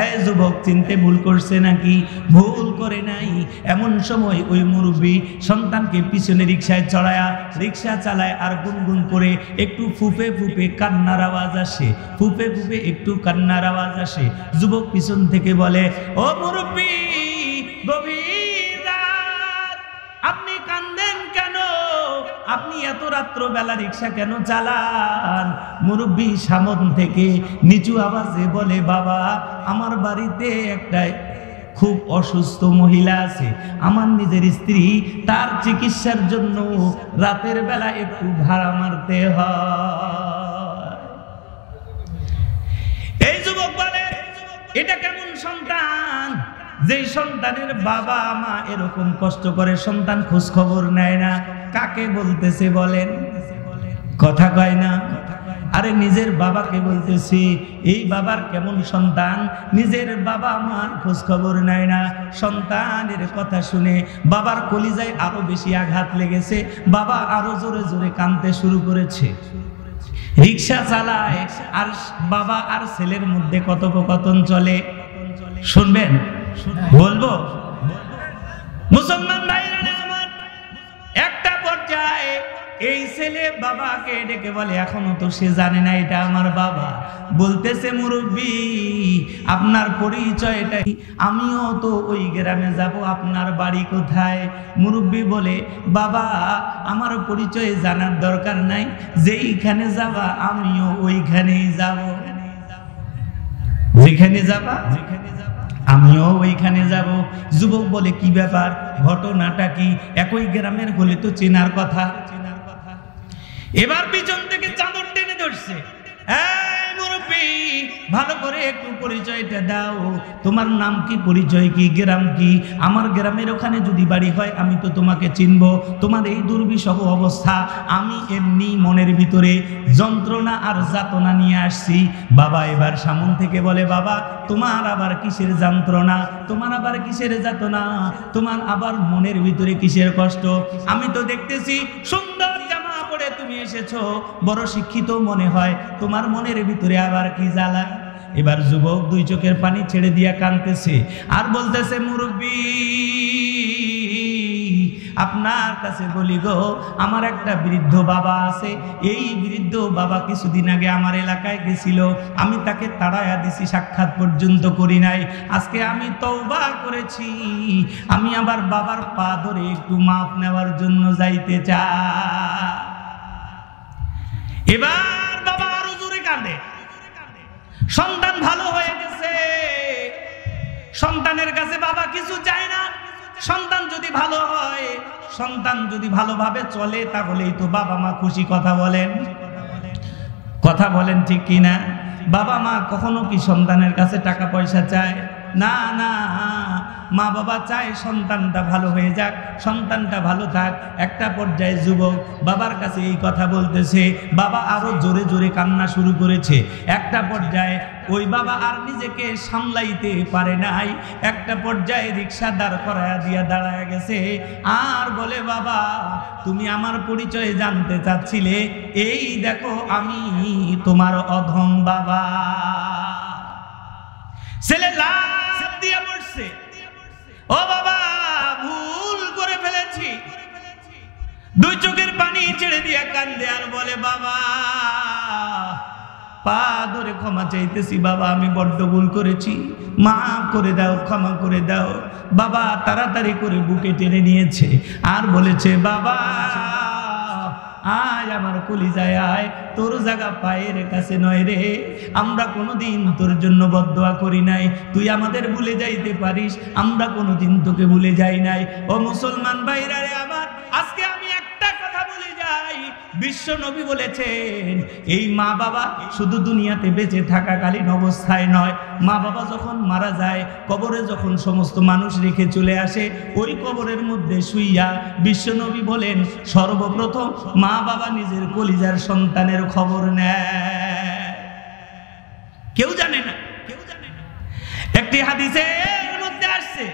এই যুবক চিনতে ভুল করছে নাকি? ভুল করে নাই। এমন সময় ওই মুরব্বি সন্তানকে পিছনে রিকশায় চড়ায়া রিকশা চালায়, আর গুনগুন করে একটু ফুপে ফুপে কান্নার আওয়াজ আসে, ফুপে ফুপে একটু কান্নার আওয়াজ আসে। যুবক পিছন থেকে বলে, ও মুরব্বি, গভীর রাত, আপনি কান্দেন কেন? আপনি এত রাত্র বেলা রিকশা কেন চালান? মুরব্বি সামন থেকে নিচু আওয়াজে বলে, বাবা, আমার বাড়িতে একটা খুব অসুস্থ মহিলা আছে, আমার নিজের স্ত্রী, তার চিকিৎসার জন্য রাতের বেলা একটু ভাড়া মারতে হয়। এই যুবক বলে, এটা কেমন সন্তান, যেই সন্তানের বাবা মা এরকম কষ্ট করে, সন্তান খোঁজ খবর নেয় না? কাকে বলতেছে বলেন? কথা কয় না। আরে নিজের বাবাকে বলতেছি। এই বাবার কেমন সন্তান, নিজের বাবা মার খোঁজ খবর নেয় না। সন্তানের কথা শুনে বাবার কলিজায় আরো বেশি আঘাত লেগেছে, বাবা আরো জোরে জোরে কাঁদতে শুরু করেছে। রিকশা চালায় আর বাবা আর ছেলের মধ্যে কথোপকথন চলে। শুনবেন? বলবো? মুসলমান ভাইরা আমার, একটা পর্যায়ে এই ছেলে বাবাকে ডেকে বলে, এখনো তো সে জানে না এটা আমার বাবা। বলতেছে, মুরব্বি, আপনার পরিচয়টা? আমিও তো ওই গ্রামে যাব, আপনার বাড়ি কোথায়? মুরব্বি বলে, বাবা, আমার পরিচয় জানার দরকার নাই, যেইখানে যাবা আমিও ওইখানেই যাব। যেখানে যাবা আমিও ওইখানে যাব। যুবক বলে, কি ব্যাপার, ঘটনাটা কি? একই গ্রামের হলে তো চেনার কথা। এবার পিছন থেকে চাদর টেনে ধরছে, এই মুরব্বি, ভালো করে একটু পরিচয়টা দাও, তোমার নাম কি, পরিচয় কি, গ্রাম কি? আমার গ্রামের ওখানে যদি বাড়ি হয় আমি তো তোমাকে চিনব। তোমার এই দুর্বিষহ অবস্থা, আমি এমনি মনের ভিতরে যন্ত্রণা আর যাতনা নিয়ে আসছি। বাবা এবার সামন থেকে বলে, বাবা, তোমার আবার কিসের যন্ত্রণা, তোমার আবার কিসের যাতনা, তোমার আবার মনের ভিতরে কিসের কষ্ট? আমি তো দেখতেছি সুন্দর জামা পরে তুমি এসেছো, বড় শিক্ষিত মনে হয়, তোমার মনের ভিতরে আবার কি জ্বালা? এবার যুবক দুই চোখের পানি ছেড়ে দিয়া কাঁদতেছে আর বলতেছে, মুরব্বি, আপনার কাছে বলি গো, আমার একটা বৃদ্ধ বাবা আছে। এই বৃদ্ধ বাবা কিছুদিন আগে আমার এলাকায় গেছিল, আমি তাকে তাড়াইয়া দিছি, সাক্ষাৎ পর্যন্ত করি নাই। আজকে আমি তওবা করেছি, আমি আবার বাবার পা ধরে একটু মাপ নেওয়ার জন্য যাইতে চাই। এবার বাবা আরো জোরে কাঁদে। সন্তান ভালো হয়ে গেছে, সন্তানের কাছে বাবা কিছু চায় না। সন্তান যদি ভালো হয়, সন্তান যদি ভালোভাবে চলে, তাহলেই তো বাবা মা খুশি। কথা বলেন, কথা বলেন ঠিক কিনা? বাবা মা কখনো কি সন্তানের কাছে টাকা পয়সা চায়? না না, মা বাবা চায় সন্তানটা ভালো হয়ে যাক, সন্তানটা ভালো থাক। একটা পর্যায়ে যুবক বাবার কাছে এই কথা বলতেছে, বাবা আরো জোরে জোরে কান্না শুরু করেছে। একটা পর্যায়ে ওই বাবা আর নিজেকে সামলাইতে পারে নাই, একটা পর্যায়ে রিক্সা দাঁড় করায়া দিয়া দাঁড়ায় গেছে আর বলে, বাবা তুমি আমার পরিচয় জানতে চাচ্ছিলে, এই দেখো আমি তোমার অধম বাবা। ছেলে লাফ দিয়ে পড়ছে, ও বাবা ভুল করে ফেলেছি। দুই চোখের পানি ছেড়ে দিয়ে কান্দে আর বলে, বাবা পা ধরে ক্ষমা চাইতেছি, বাবা আমি বড্ড ভুল করেছি, মাফ করে দাও, ক্ষমা করে দাও। বাবা তাড়াতাড়ি করে বুকে টেনে নিয়েছে আর বলেছে, বাবা আয় আমার কলিজায় আয়, তোর জায়গা পায়ের কাছে নয় রে। আমরা কোনোদিন তোর জন্য বদদোয়া করি নাই, তুই আমাদের ভুলে যাইতে পারিস, আমরা কোনোদিন তোকে ভুলে যাই নাই। ও মুসলমান ভাইরা রে আমার, আজকে আমি একটা কথা বলে যাই, বিশ্ব নবী বলেছেন এই মা বাবা শুধু দুনিয়াতে বেঁচে থাকাকালীন অবস্থায় নয়, মা বাবা যখন মারা যায়, কবরে যখন সমস্ত মানুষ রেখে চলে আসে, ওই কবরের মধ্যে শুইয়া বিশ্ব নবী বলেন সর্বপ্রথম মা বাবা নিজের কলিজার সন্তানের খবর নেয়। কেউ জানে না, কেউ জানে না। একটি হাদিসের মধ্যে আসছে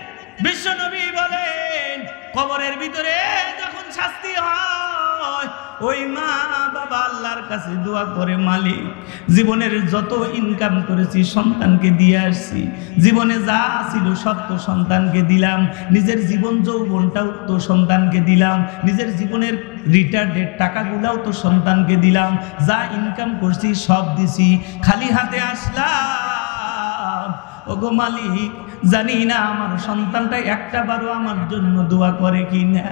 বিশ্ব নবী বলেন কবরের ভিতরে যখন শাস্তি হয়, ওই মা বাবা আল্লাহর কাছে দোয়া করে, মালিক জীবনের যত ইনকাম করেছি সন্তানকে দিয়ে আসছি, জীবনে যা ছিল সব তো সন্তানকে দিলাম, নিজের জীবন যৌবনটাও তো সন্তানকে দিলাম, নিজের জীবনের রিটায়ার্ডের টাকাগুলাও তো সন্তানকে দিলাম, যা ইনকাম করছি সব দিছি, খালি হাতে আসলাম। ওগো মালিক জানি না আমার সন্তানটা একটা বারও আমার জন্য দোয়া করে কিনা।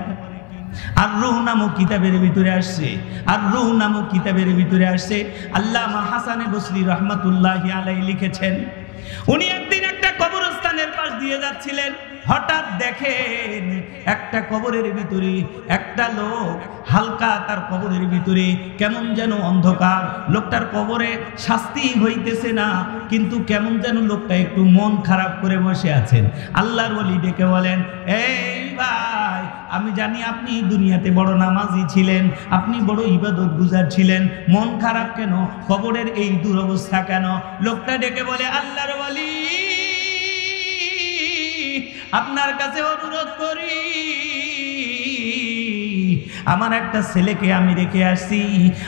আর রূহ নামক কিতাবের ভিতরে আসছে, আর রূহ নামক কিতাবের ভিতরে আসছে আল্লামা হাসানে বসরি রহমাতুল্লাহি আলাইহি লিখেছেন, উনি একদিন একটা কবরস্থানের পাশ দিয়ে যাচ্ছিলেন, হঠাৎ দেখেন একটা কবরের ভিতরে একটা লোক হালকা, তার কবরের ভিতরে কেমন যেন অন্ধকার, লোকটার কবরে শাস্তি হইতেছে না, কিন্তু কেমন যেন লোকটা একটু মন খারাপ করে বসে আছেন। আল্লাহর ওলি ডেকে বলেন, এই ভাই আমি জানি আপনি দুনিয়াতে বড় নামাজি ছিলেন, আপনি বড় ইবাদত গুজার ছিলেন, মন খারাপ কেন, কবরের এই দুরবস্থা কেন? লোকটা ডেকে বলে, আল্লাহর ওলি আপনার কাছে অনুরোধ করি, আমার একটা ছেলেকে আমি রেখে আসছি,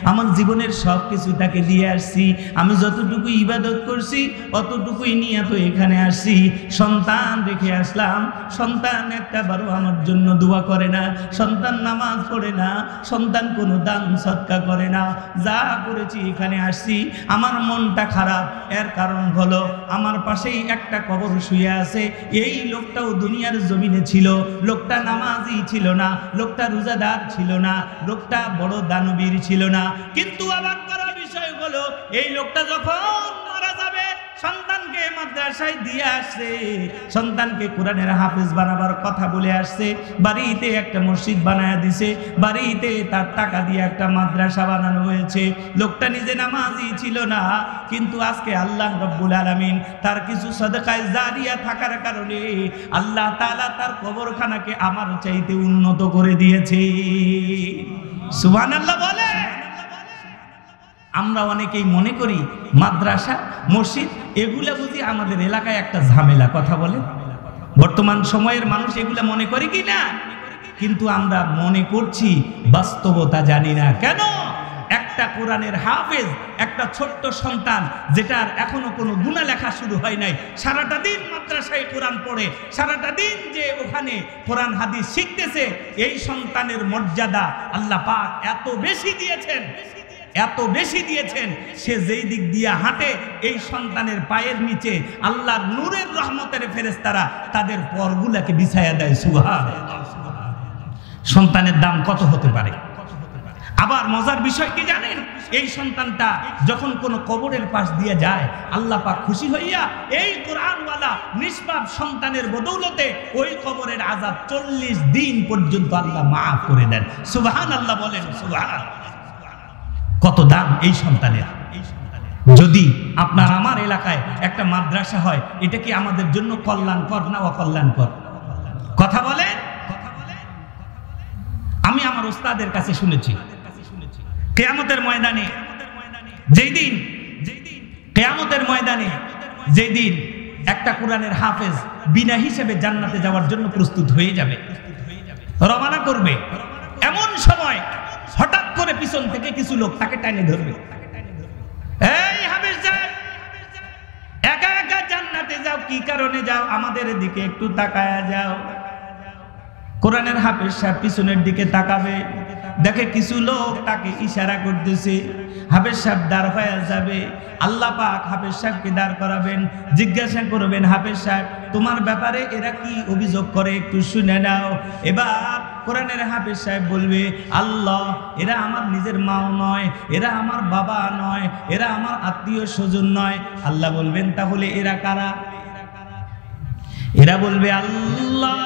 আমার জীবনের সব কিছু তাকে দিয়ে আসছি, আমি যতটুকু ইবাদত করছি অতটুকুই নিয়ে তো এখানে আসছি, সন্তান রেখে আসলাম, সন্তান একটা বারো আমার জন্য দোয়া করে না, সন্তান নামাজ পড়ে না, সন্তান কোনো দান সদকা করে না, যা করেছি এখানে আসছি, আমার মনটা খারাপ। এর কারণ হলো আমার পাশেই একটা কবর শুয়ে আছে, এই লোকটাও দুনিয়ার জমিনে ছিল, লোকটা নামাজি ছিল না, লোকটা রোজাদার ছিল না, লোকটা বড় দানবীর ছিল না, কিন্তু অবাক করার বিষয় হলো এই লোকটা যখন মারা যাবে সন্তানকে মাদ্রাসায় দিয়ে আসছে, সন্তানকে কোরআনের হাফেজ বানাবার কথা বলে আসছে, বাড়িতে একটা মসজিদ বানায়া দিছে, বাড়িতে তার টাকা দিয়ে একটা মাদ্রাসা বানানো হয়েছে। লোকটা নিজে নামাজি ছিল না, কিন্তু আজকে আল্লাহ রব্বুল আলামিন তার কিছু সাদকায়ে জারিয়া থাকার কারণে আল্লাহ তাআলা তার কবরখানাকে আমার চাইতে উন্নত করে দিয়েছে। সুবহানাল্লাহ বলে। আমরা অনেকেই মনে করি মাদ্রাসা মসজিদ এগুলা বুঝি আমাদের এলাকায় একটা ঝামেলা, কথা বলে বর্তমান সময়ের মানুষ এগুলা মনে করে কি না, কিন্তু আমরা মনে করছি, বাস্তবতা জানি না। কেন? একটা কোরআনের হাফেজ, একটা ছোট্ট সন্তান যেটার এখনো কোনো গুনাহ লেখা শুরু হয় নাই, সারাটা দিন মাদ্রাসায় কোরআন পড়ে, সারাটা দিন যে ওখানে কোরআন হাদিস শিখতেছে, এই সন্তানের মর্যাদা আল্লাহ পাক এত বেশি দিয়েছেন, এত বেশি দিয়েছেন, সে যেই দিক দিয়ে হাঁটে এই সন্তানের পায়ের নিচে আল্লাহর নূরের রহমতের ফেরেশতারা তাদের পরগুলাকে বিছায়া দেয়। সুবহানাল্লাহ। সন্তানের দাম কত হতে পারে? আবার মজার বিষয় কি জানেন, এই সন্তানটা যখন কোনো কবরের পাশ দিয়ে যায় আল্লাহ পাক খুশি হইয়া এই কোরআনওয়ালা নিষ্পাপ সন্তানের বদৌলতে ওই কবরের আযাব 40 দিন পর্যন্ত আল্লাহ মাফ করে দেন। সুবহানাল্লাহ বলেন, সুবহানাল্লাহ। কত দাম এই সন্তানের। যদি আপনার আমার এলাকায় একটা মাদ্রাসা হয়, এটা কি আমাদের জন্য কল্যাণকর না অকল্যাণকর? কথা বলেন। আমি আমার উস্তাদের কাছে শুনেছি, কিয়ামতের ময়দানে যেই দিন একটা কোরআনের হাফেজ বিনা হিসেবে জান্নাতে যাওয়ার জন্য প্রস্তুত হয়ে যাবে, রওনা করবে, এমন সময় হঠাৎ করে পিছন থেকে কিছু লোক তাকে টেনে ধরবে, এই হাফেজ সাহেব, একা একা জান্নাতে যাও, কি কারণে যাও? আমাদের দিকে একটু তাকায়া যাও। কোরআনের হাফেজ সাহেব পিছনের দিকে তাকাবে, দেখে কিছু লোক তাকে ইশারা করতেছে। হাফেজ সাহেব দাঁড় হয়ে যাবে, আল্লাহ পাক হাফেজ সাহেবকে দাঁড় করাবেন, জিজ্ঞাসা করবেন, হাফেজ সাহেব তোমার ব্যাপারে এরা কি অভিযোগ করে একটু শুনে নাও। এবার কোরআনের হাফেজ সাহেব বলবে, আল্লাহ, এরা আমার নিজের মাও নয়, এরা আমার বাবা নয়, এরা আমার আত্মীয় স্বজন নয়। আল্লাহ বলবেন, তাহলে এরা কারা? এরা বলবে, আল্লাহ,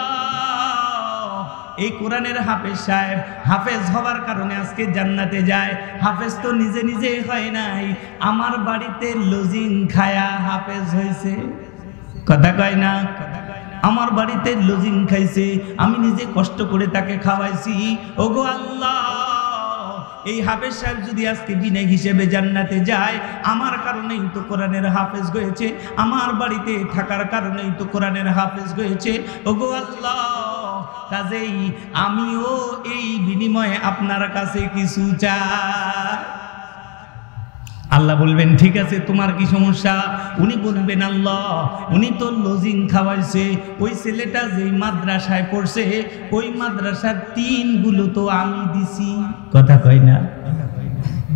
এই কোরআনের হাফেজ সাহেব হাফেজ হওয়ার কারণে আজকে জান্নাতে যায়। হাফেজ তো নিজে নিজে হয় নাই, আমার বাড়িতে লজিং খায়া হাফেজ হয়েছে। কথা কয় না? আমার বাড়িতে লজিং খাইছে, আমি নিজে কষ্ট করে তাকে খাওয়াইছি। ওগো আল্লাহ, এই হাফেজ সাহেব যদি আজকে বিনা হিসেবে জান্নাতে যায়, আমার কারণেই তো কোরআনের হাফেজ হয়েছে, আমার বাড়িতে থাকার কারণেই তো কোরআনের হাফেজ হয়েছে। ওগো আল্লাহ, কাজেই আমিও এই বিনিময়ে আপনার কাছে কিছু চাই। আল্লাহ বলবেন, ঠিক আছে, তোমার কি সমস্যা? উনি বলবেন, আল্লাহ, উনি তো লজিং খাওয়াইছে, ওই ছেলেটা যেই মাদ্রাসায় পড়ছে ওই মাদ্রাসার টিনগুলো তো আমি দিছি। কথা কয় না?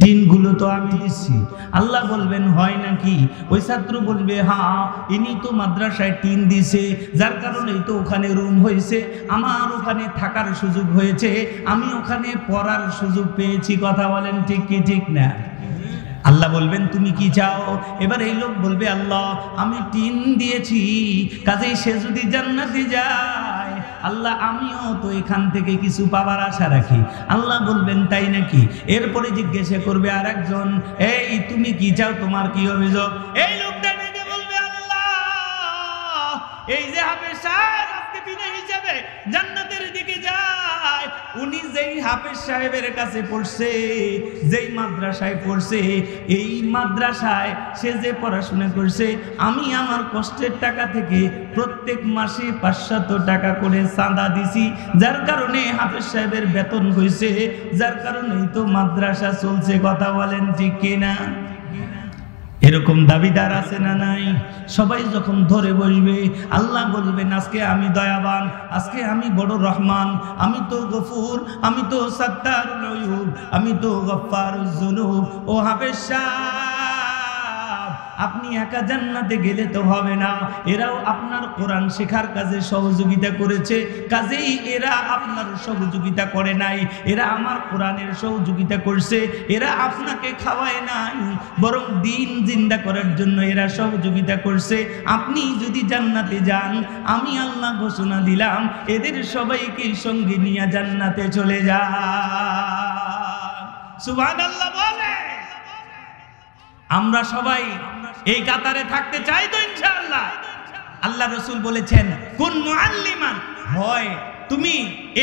টিনগুলো তো আমি দিচ্ছি। আল্লাহ বলবেন, হয় নাকি? ওই ছাত্র বলবে, হ্যাঁ, ইনি তো মাদ্রাসায় টিন দিছে, যার কারণেই তো ওখানে রুম হয়েছে, আমার ওখানে থাকার সুযোগ হয়েছে, আমি ওখানে পড়ার সুযোগ পেয়েছি। কথা বলেন ঠিক কি ঠিক না? আল্লাহ বলবেন, তুমি কি চাও? এবার এই লোক বলবে, আল্লাহ, আমি টিন দিয়েছি, কাজেই সে যদি জান্নাতে যায়, আল্লাহ, আমিও তো এখান থেকে কিছু পাবার আশা রাখি। আল্লাহ বলবেন, তাই নাকি? এরপরে জিজ্ঞাসা করবে আর একজন, এই তুমি কি চাও, তোমার কি অভিযোগ? এই লোকটা ডেকে বলবে, আল্লাহ, এই যে হাফেজ সাহেব আজকে বিনা হিসাবে জান্নাতের দিকে যায়, উনি যেই হাফেজ সাহেবের কাছে পড়ছে, যেই মাদ্রাসায় পড়ছে, এই মাদ্রাসায় সে যে পড়াশোনা করছে, আমি আমার কষ্টের টাকা থেকে প্রত্যেক মাসে 500 টাকা করে চাঁদা দিছি, যার কারণে হাফেজ সাহেবের বেতন হয়েছে, যার কারণেই তো মাদ্রাসা চলছে। কথা বলেন ঠিক কিনা? এরকম দাবিদার আছে না নাই? সবাই যখন ধরে বসবে, আল্লাহ বলবেন, আজকে আমি দয়াবান, আজকে আমি বড় রহমান, আমি তো গফুর, আমি তো সাত্তারুল উয়ুব, আমি তো গফফারুজ যুনুব। ও হাফেজ সাহেব, আপনি একা জান্নাতে গেলে তো হবে না, এরাও আপনার কোরআন শেখার কাজে সহযোগিতা করেছে, কাজেই এরা আপনার সহযোগিতা করে নাই, এরা আমার কোরআনের সহযোগিতা করছে, এরা আপনাকে খাওয়ায় নাই, বরং দিন জিন্দা করার জন্য এরা সহযোগিতা করছে। আপনি যদি জান্নাতে যান, আমি আল্লাহ ঘোষণা দিলাম, এদের সবাইকে সঙ্গে নিয়ে জান্নাতে চলে যান। সুবহানাল্লাহ বলে। আমরা সবাই এই কাতারে থাকতে চাই তো ইনশাআল্লাহ? আল্লাহ রাসূল বলেছেন, কুন মুআল্লিমান, হয় তুমি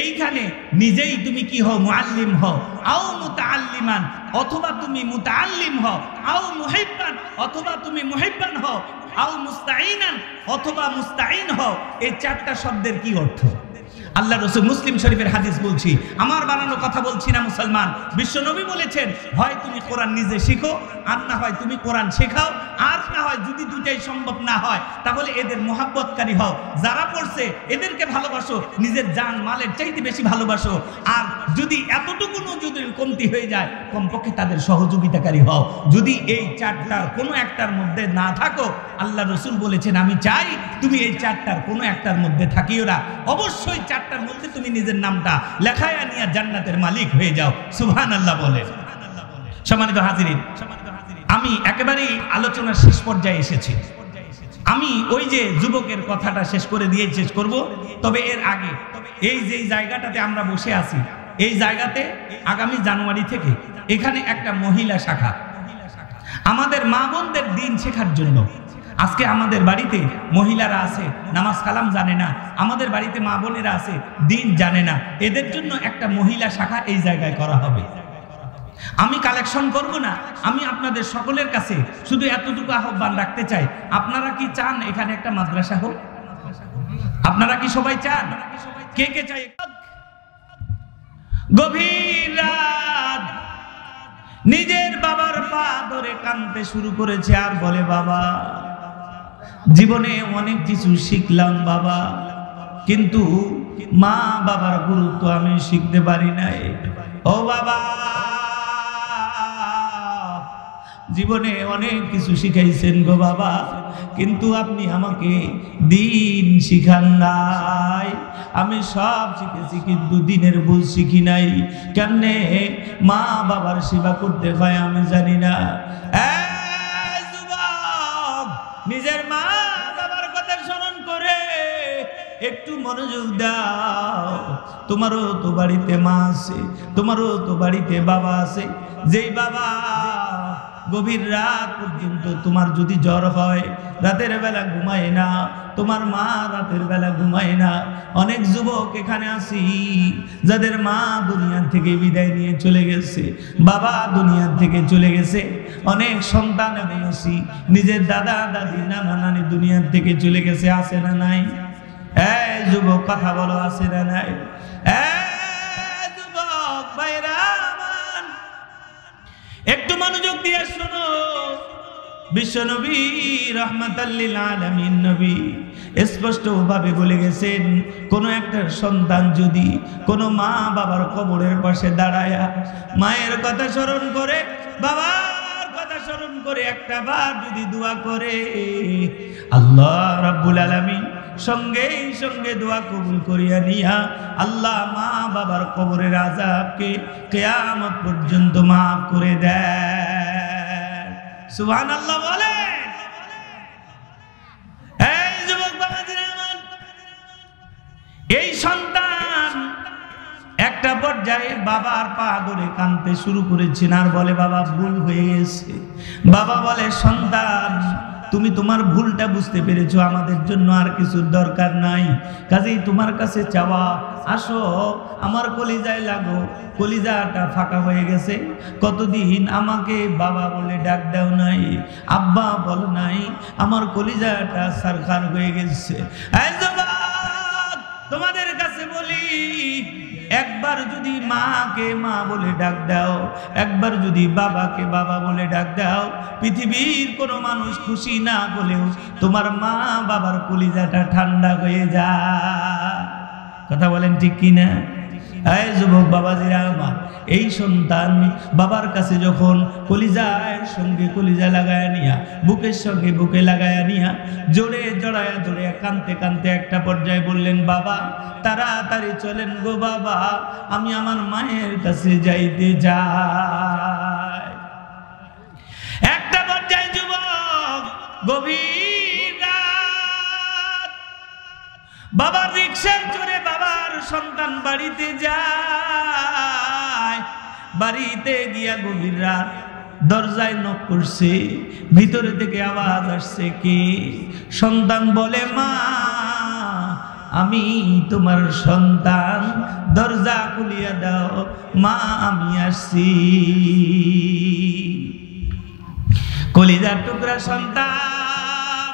এইখানে নিজেই তুমি কি হও, মুআল্লিম হও, আও মুতাআল্লিমান, অথবা তুমি মুতাআল্লিম হও, আও মুহিব্বান, অথবা তুমি মুহিব্বান হও, আও মুস্তাঈনান, অথবা মুস্তাঈন হও। এই চারটা শব্দের কি অর্থ? আল্লাহ রাসূল মুসলিম শরীফের হাদিস বলছি, আমার বানানো কথা বলছি না মুসলমান। বিশ্বনবী বলেছেন, হয় তুমি কোরআন নিজে শিখো, আর না হয় তুমি কোরআন শেখাও, আর না হয় যদি দুটাই সম্ভব না হয় তাহলে এদের মোহাব্বতকারী হও, যারা পড়ছে এদেরকে ভালোবাসো, নিজের জান মালের চাইতে বেশি ভালোবাসো, আর যদি এতটুকুও যদি কমতি হয়ে যায় কমপক্ষে তাদের সহযোগিতাকারী হও। যদি এই চারটার কোনো একটার মধ্যে না থাকো, আল্লাহ রাসূল বলেছেন, আমি চাই তুমি এই চারটার কোনো একটার মধ্যে থাকিও না, অবশ্যই চারটার মধ্যে তুমি নিজের নামটা লেখায় আনিয়া জান্নাতের মালিক হয়ে যাও। সুবহানাল্লাহ বলে। সম্মানিত হাজিরিন, আমি একেবারেই আলোচনার শেষ পর্যায়ে এসেছি। আমি ওই যে যুবকের কথাটা শেষ করে দিয়ে শেষ করব, তবে এর আগে এই যে জায়গাটাতে আমরা বসে আছি, এই জায়গাতে আগামী জানুয়ারি থেকে এখানে একটা মহিলা শাখা আমাদের মা বোনদের দিন শেখার জন্য, আজকে আমাদের বাড়িতে মহিলারা আছে, নামাজ কালাম জানে না, আমাদের বাড়িতে মা বোনেরা আছে, দিন জানে না, এদের জন্য একটা মহিলা শাখা এই জায়গায় করা হবে। আমি কালেকশন করব না, আমি আপনাদের সকলের কাছে শুধু এতটুকু আহ্বান রাখতে চাই, আপনারা কি চান এখানে একটা মাদ্রাসা হোক? আপনারা কি সবাই চান? কে কে চাই? গভীর রাত নিজের বাবার পা ধরে কাঁদতে শুরু করেছে আর বলে, বাবা জীবনে অনেক কিছু শিখলাম বাবা, কিন্তু মা বাবার গুরুত্ব আমি শিখতে পারি নাই। ও বাবা, জীবনে অনেক কিছু শিখাইছেন গো বাবা, কিন্তু আপনি আমাকে দিন শিখান নাই। আমি সব শিখেছি কিন্তু দিনের বুঝ শিখি নাই। কেমনে মা বাবার সেবা করতে হয় আমি জানি না। নিজের মা বাবার কথা স্মরণ করে একটু মনোযোগ দাও। তোমারও তো বাড়িতে মা আছে, তোমারও তো বাড়িতে বাবা আছে, যেই বাবা গভীর রাত পর্যন্ত তোমার যদি জ্বর হয় রাতের বেলা ঘুমায় না, তোমার মা রাতের বেলা ঘুমায় না। অনেক যুবক এখানে আসি যাদের মা দুনিয়া থেকে বিদায় নিয়ে চলে গেছে, বাবা দুনিয়া থেকে চলে গেছে। অনেক সন্তান এখন আসি নিজের দাদা দাদি নানা নানি দুনিয়া থেকে চলে গেছে, আছে না নাই? এই যুবক কথা বলো, আছে না নাই? যুবক ভাইরা আমার একটু মনোযোগ দিয়ে শোনো। বিশ্বনবী রাহমাতাল লিল আলামিন নবী স্পষ্ট ভাবে বলে গেছেন, কোন একটা সন্তান যদি কোন মা বাবার কবরের পাশে দাঁড়ায়া মায়ের কথা স্মরণ করে, বাবার কথা স্মরণ করে একটা বার যদি দোয়া করে, আল্লাহ রাব্বুল আলামিন সঙ্গে সঙ্গে দোয়া কবুল করিয়া নিয়া আল্লাহ মা বাবার কবরের আযাবকে কিয়ামত পর্যন্ত মাফ করে দেয়। সুবহানাল্লাহ বলেন। এই যুবক বাবাজিরা আমার, এই সন্তান একটা পর্যায়ে বাবার পা ধরে কাঁদতে শুরু করেছেন আর বলে, বাবা ভুল হয়ে গেছে। বাবা বলে, সন্তান তুমি তোমার ভুলটা বুঝতে পেরেছো, আমাদের জন্য আর কিছুর দরকার নাই, কাজেই তোমার কাছে চাওয়া, আসো আমার কলিজায় লাগো। কলিজাটা ফাঁকা হয়ে গেছে, কতদিন আমাকে বাবা বলে ডাক দাও নাই, আব্বা বলো নাই, আমার কলিজাটা সারখার হয়ে গেছে। এই যুবক তোমাদের কাছে বলি, একবার যদি মাকে মা বলে ডাক দাও, একবার যদি বাবাকে বাবা বলে ডাক দাও, পৃথিবীর কোনো মানুষ খুশি না বলেও তোমার মা বাবার কলিজাটা ঠান্ডা হয়ে যায়। কথা বলেন ঠিক কিনা? এই যুবক বাবাজিরা আমার, এই সন্তান বাবার কাছে যখন কলিজার সঙ্গে কলিজা লাগায়া নিয়া, বুকের সঙ্গে বুকে লাগায়া নিয়া জোরে জড়ায়া জড়ায়া কানতে কানতে একটা পর্যায়ে বললেন, বাবা তাড়াতাড়ি চলেন গো বাবা, আমি আমার মায়ের কাছে যাইতে যাই। একটা পর্যায়ে যুবক গভীর রাত বাবার রিকশায় চড়ে বাবার সন্তান বাড়িতে যায়। বাড়িতে গিয়া গভীর রাত দরজায় নক করছে, ভিতরে থেকে আওয়াজ আসছে, কে? সন্তান বলে, মা আমি তোমার সন্তান, দরজা খুলিয়া দাও মা, আমি আসছি। কলিজার টুকরা সন্তান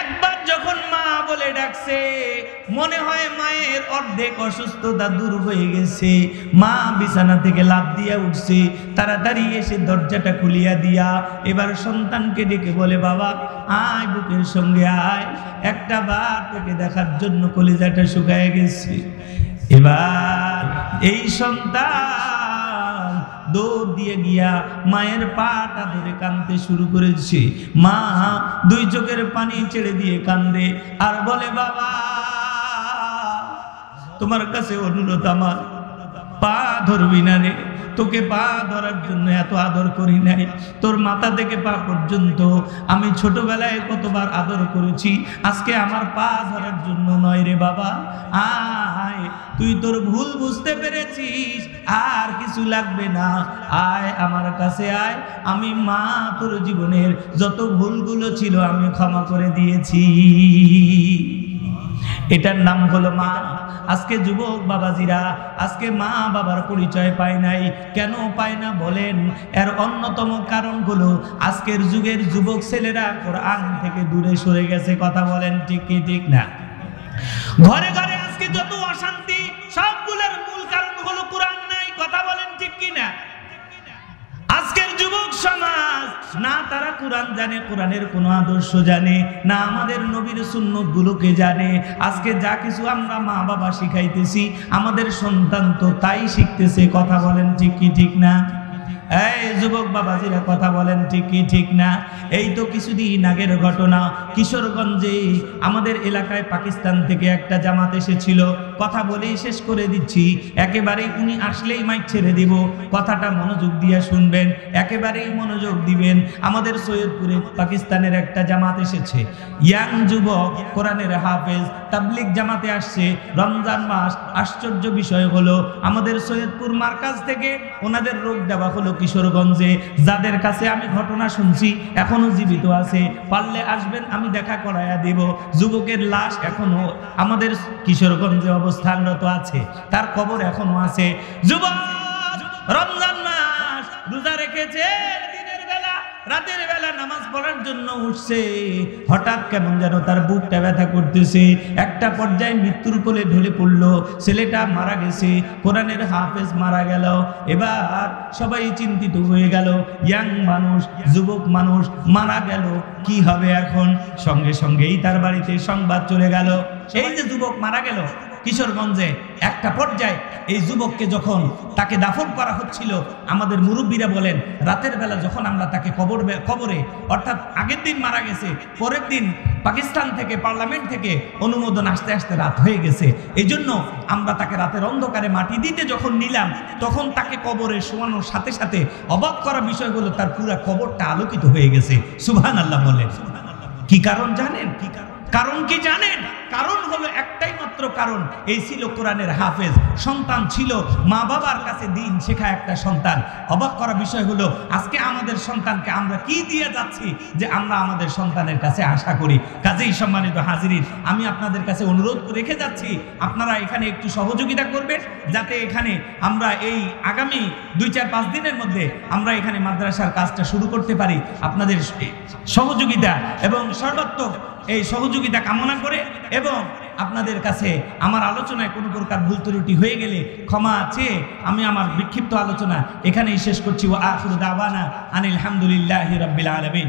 একবার যখন মা বলে ডাকছে, মনে হয় মায়ের অর্ধেক অসুস্থতা দূর হয়ে গেছে। মা বিছানা থেকে লাফ দিয়া উঠছে, তাড়াতাড়ি এসে দরজাটা খুলিয়া দিয়া এবার সন্তানকে ডেকে বলে, বাবা আয় বুকের সঙ্গে আয়, একটা বার তোকে দেখার জন্য কলিজাটা শুকায় গেছে। এবার এই সন্তান দৌড় দিয়ে গিয়া মায়ের পাটা ধরে কাঁদতে শুরু করেছে। মা দুই চোখের পানি ছেড়ে দিয়ে কান্দে আর বলে, বাবা তোমার কাছে অনুরোধ, আমার পা ধরবি না রে, তোকে পা ধরার জন্য এত আদর করি নাই, তোর মাথা থেকে পা পর্যন্ত আমি ছোটবেলায় কতবার আদর করেছি, আজকে আমার পা ধরার জন্য নয় রে বাবা। আয়, তুই তোর ভুল বুঝতে পেরেছিস, আর কিছু লাগবে না, আয় আমার কাছে আয়, আমি মা তোর জীবনের যত ভুলগুলো ছিল আমি ক্ষমা করে দিয়েছি। এটার নাম হলো মা। আজকে যুবক বাবাজিরা আজকে মা বাবার পরিচয় পায় নাই। কেন পায় না বলেন? এর অন্যতম কারণ হলো আজকের যুগের যুবক ছেলেরা কোরআন থেকে দূরে সরে গেছে। কথা বলেন ঠিক কি ঠিক না? ঘরে ঘরে আজকে যত অশান্তি সবগুলোর মূল কারণ হলো কোরআন নাই। কথা বলেন ঠিক কি না? আজকের যুবক সমাজ না তারা কোরআন জানে, কোরআনের কোনো আদর্শ জানে না, আমাদের নবীর সুন্নত গুলোকে জানে। আজকে যা কিছু আমরা মা বাবা শিখাইতেছি আমাদের সন্তান তো তাই শিখতেছে। কথা বলেন ঠিক কি ঠিক না? এই যুবক বাবাজিরা কথা বলেন ঠিক কি ঠিক না? এই তো কিছুদিন আগের ঘটনা, কিশোরগঞ্জে আমাদের এলাকায় পাকিস্তান থেকে একটা জামাত এসেছিল। কথা বলেই শেষ করে দিচ্ছি, একেবারেই উনি আসলেই মাইক ছেড়ে দিব, কথাটা মনোযোগ দিয়ে শুনবেন, একেবারেই মনোযোগ দিবেন। আমাদের সৈয়দপুরে পাকিস্তানের একটা জামাত এসেছে, ইয়াং যুবক কোরআনের হাফেজ, তাবলিগ জামাতে আসছে রমজান মাস। আশ্চর্য বিষয় হলো আমাদের সৈয়দপুর মার্কাজ থেকে ওনাদের রোগ দেওয়া হলো কিশোরগঞ্জে, যাদের কাছে আমি ঘটনা শুনছি এখনো জীবিত আছে, পারলে আসবেন আমি দেখা করাইয়া দেব। যুবকের লাশ এখনো আমাদের কিশোরগঞ্জে অবস্থানরত আছে, তার কবর এখনো আছে। যুবক রমজান মাস রোজা রেখেছে, দিনের বেলা রাতের বেলা নামাজ পড়ার জন্য উঠছে, হঠাৎ কেমন যেন তার বুকটা ব্যথা করতেছে। একটা পর্যায়ে মৃত্যুর কোলে ঢলে পড়লো, ছেলেটা মারা গেছে, কোরআনের হাফেজ মারা গেল। এবার সবাই চিন্তিত হয়ে গেল, ইয়াং মানুষ, যুবক মানুষ মারা গেল, কি হবে এখন? সঙ্গে সঙ্গেই তার বাড়িতে সংবাদ চলে গেল, এই যে যুবক মারা গেল কিশোরগঞ্জে। একটা পর্যায়ে এই যুবককে যখন তাকে দাফন করা হচ্ছিল, আমাদের মুরব্বীরা বলেন রাতের বেলা যখন আমরা তাকে কবরে অর্থাৎ আগের দিন মারা গেছে, পরের দিন পাকিস্তান থেকে পার্লামেন্ট থেকে অনুমোদন আসতে আসতে রাত হয়ে গেছে, এই জন্য আমরা তাকে রাতের অন্ধকারে মাটি দিতে যখন নিলাম, তখন তাকে কবরে শোয়ানোর সাথে সাথে অবাক করা বিষয় হলো তার পুরা কবরটা আলোকিত হয়ে গেছে। সুবহানাল্লাহ বলেন। কি কারণ জানেন? কারণ কি জানেন? কারণ হলো একটাই মাত্র কারণ, এই ছিল কোরআনের হাফেজ, সন্তান ছিল মা বাবার কাছে দিন শেখা একটা সন্তান। অবাক করা বিষয় হলো আজকে আমাদের সন্তানকে আমরা কি দিয়ে যাচ্ছি যে আমরা আমাদের সন্তানের কাছে আশা করি। কাজেই সম্মানিত হাজিরিন, আমি আপনাদের কাছে অনুরোধ রেখে যাচ্ছি আপনারা এখানে একটু সহযোগিতা করবেন, যাতে এখানে আমরা এই আগামী 2-4-5 দিনের মধ্যে আমরা এখানে মাদ্রাসার কাজটা শুরু করতে পারি। আপনাদের সহযোগিতা এবং সর্বাত্মক এই সহযোগিতা কামনা করে, এবং আপনাদের কাছে আমার আলোচনায় কোনো প্রকার ভুল ত্রুটি হয়ে গেলে ক্ষমা চেয়ে আমি আমার বিক্ষিপ্ত আলোচনা এখানেই শেষ করছি। ওয়া আখিরু দাওয়ানা আনিল হামদুলিল্লাহি রাব্বিল আলামিন।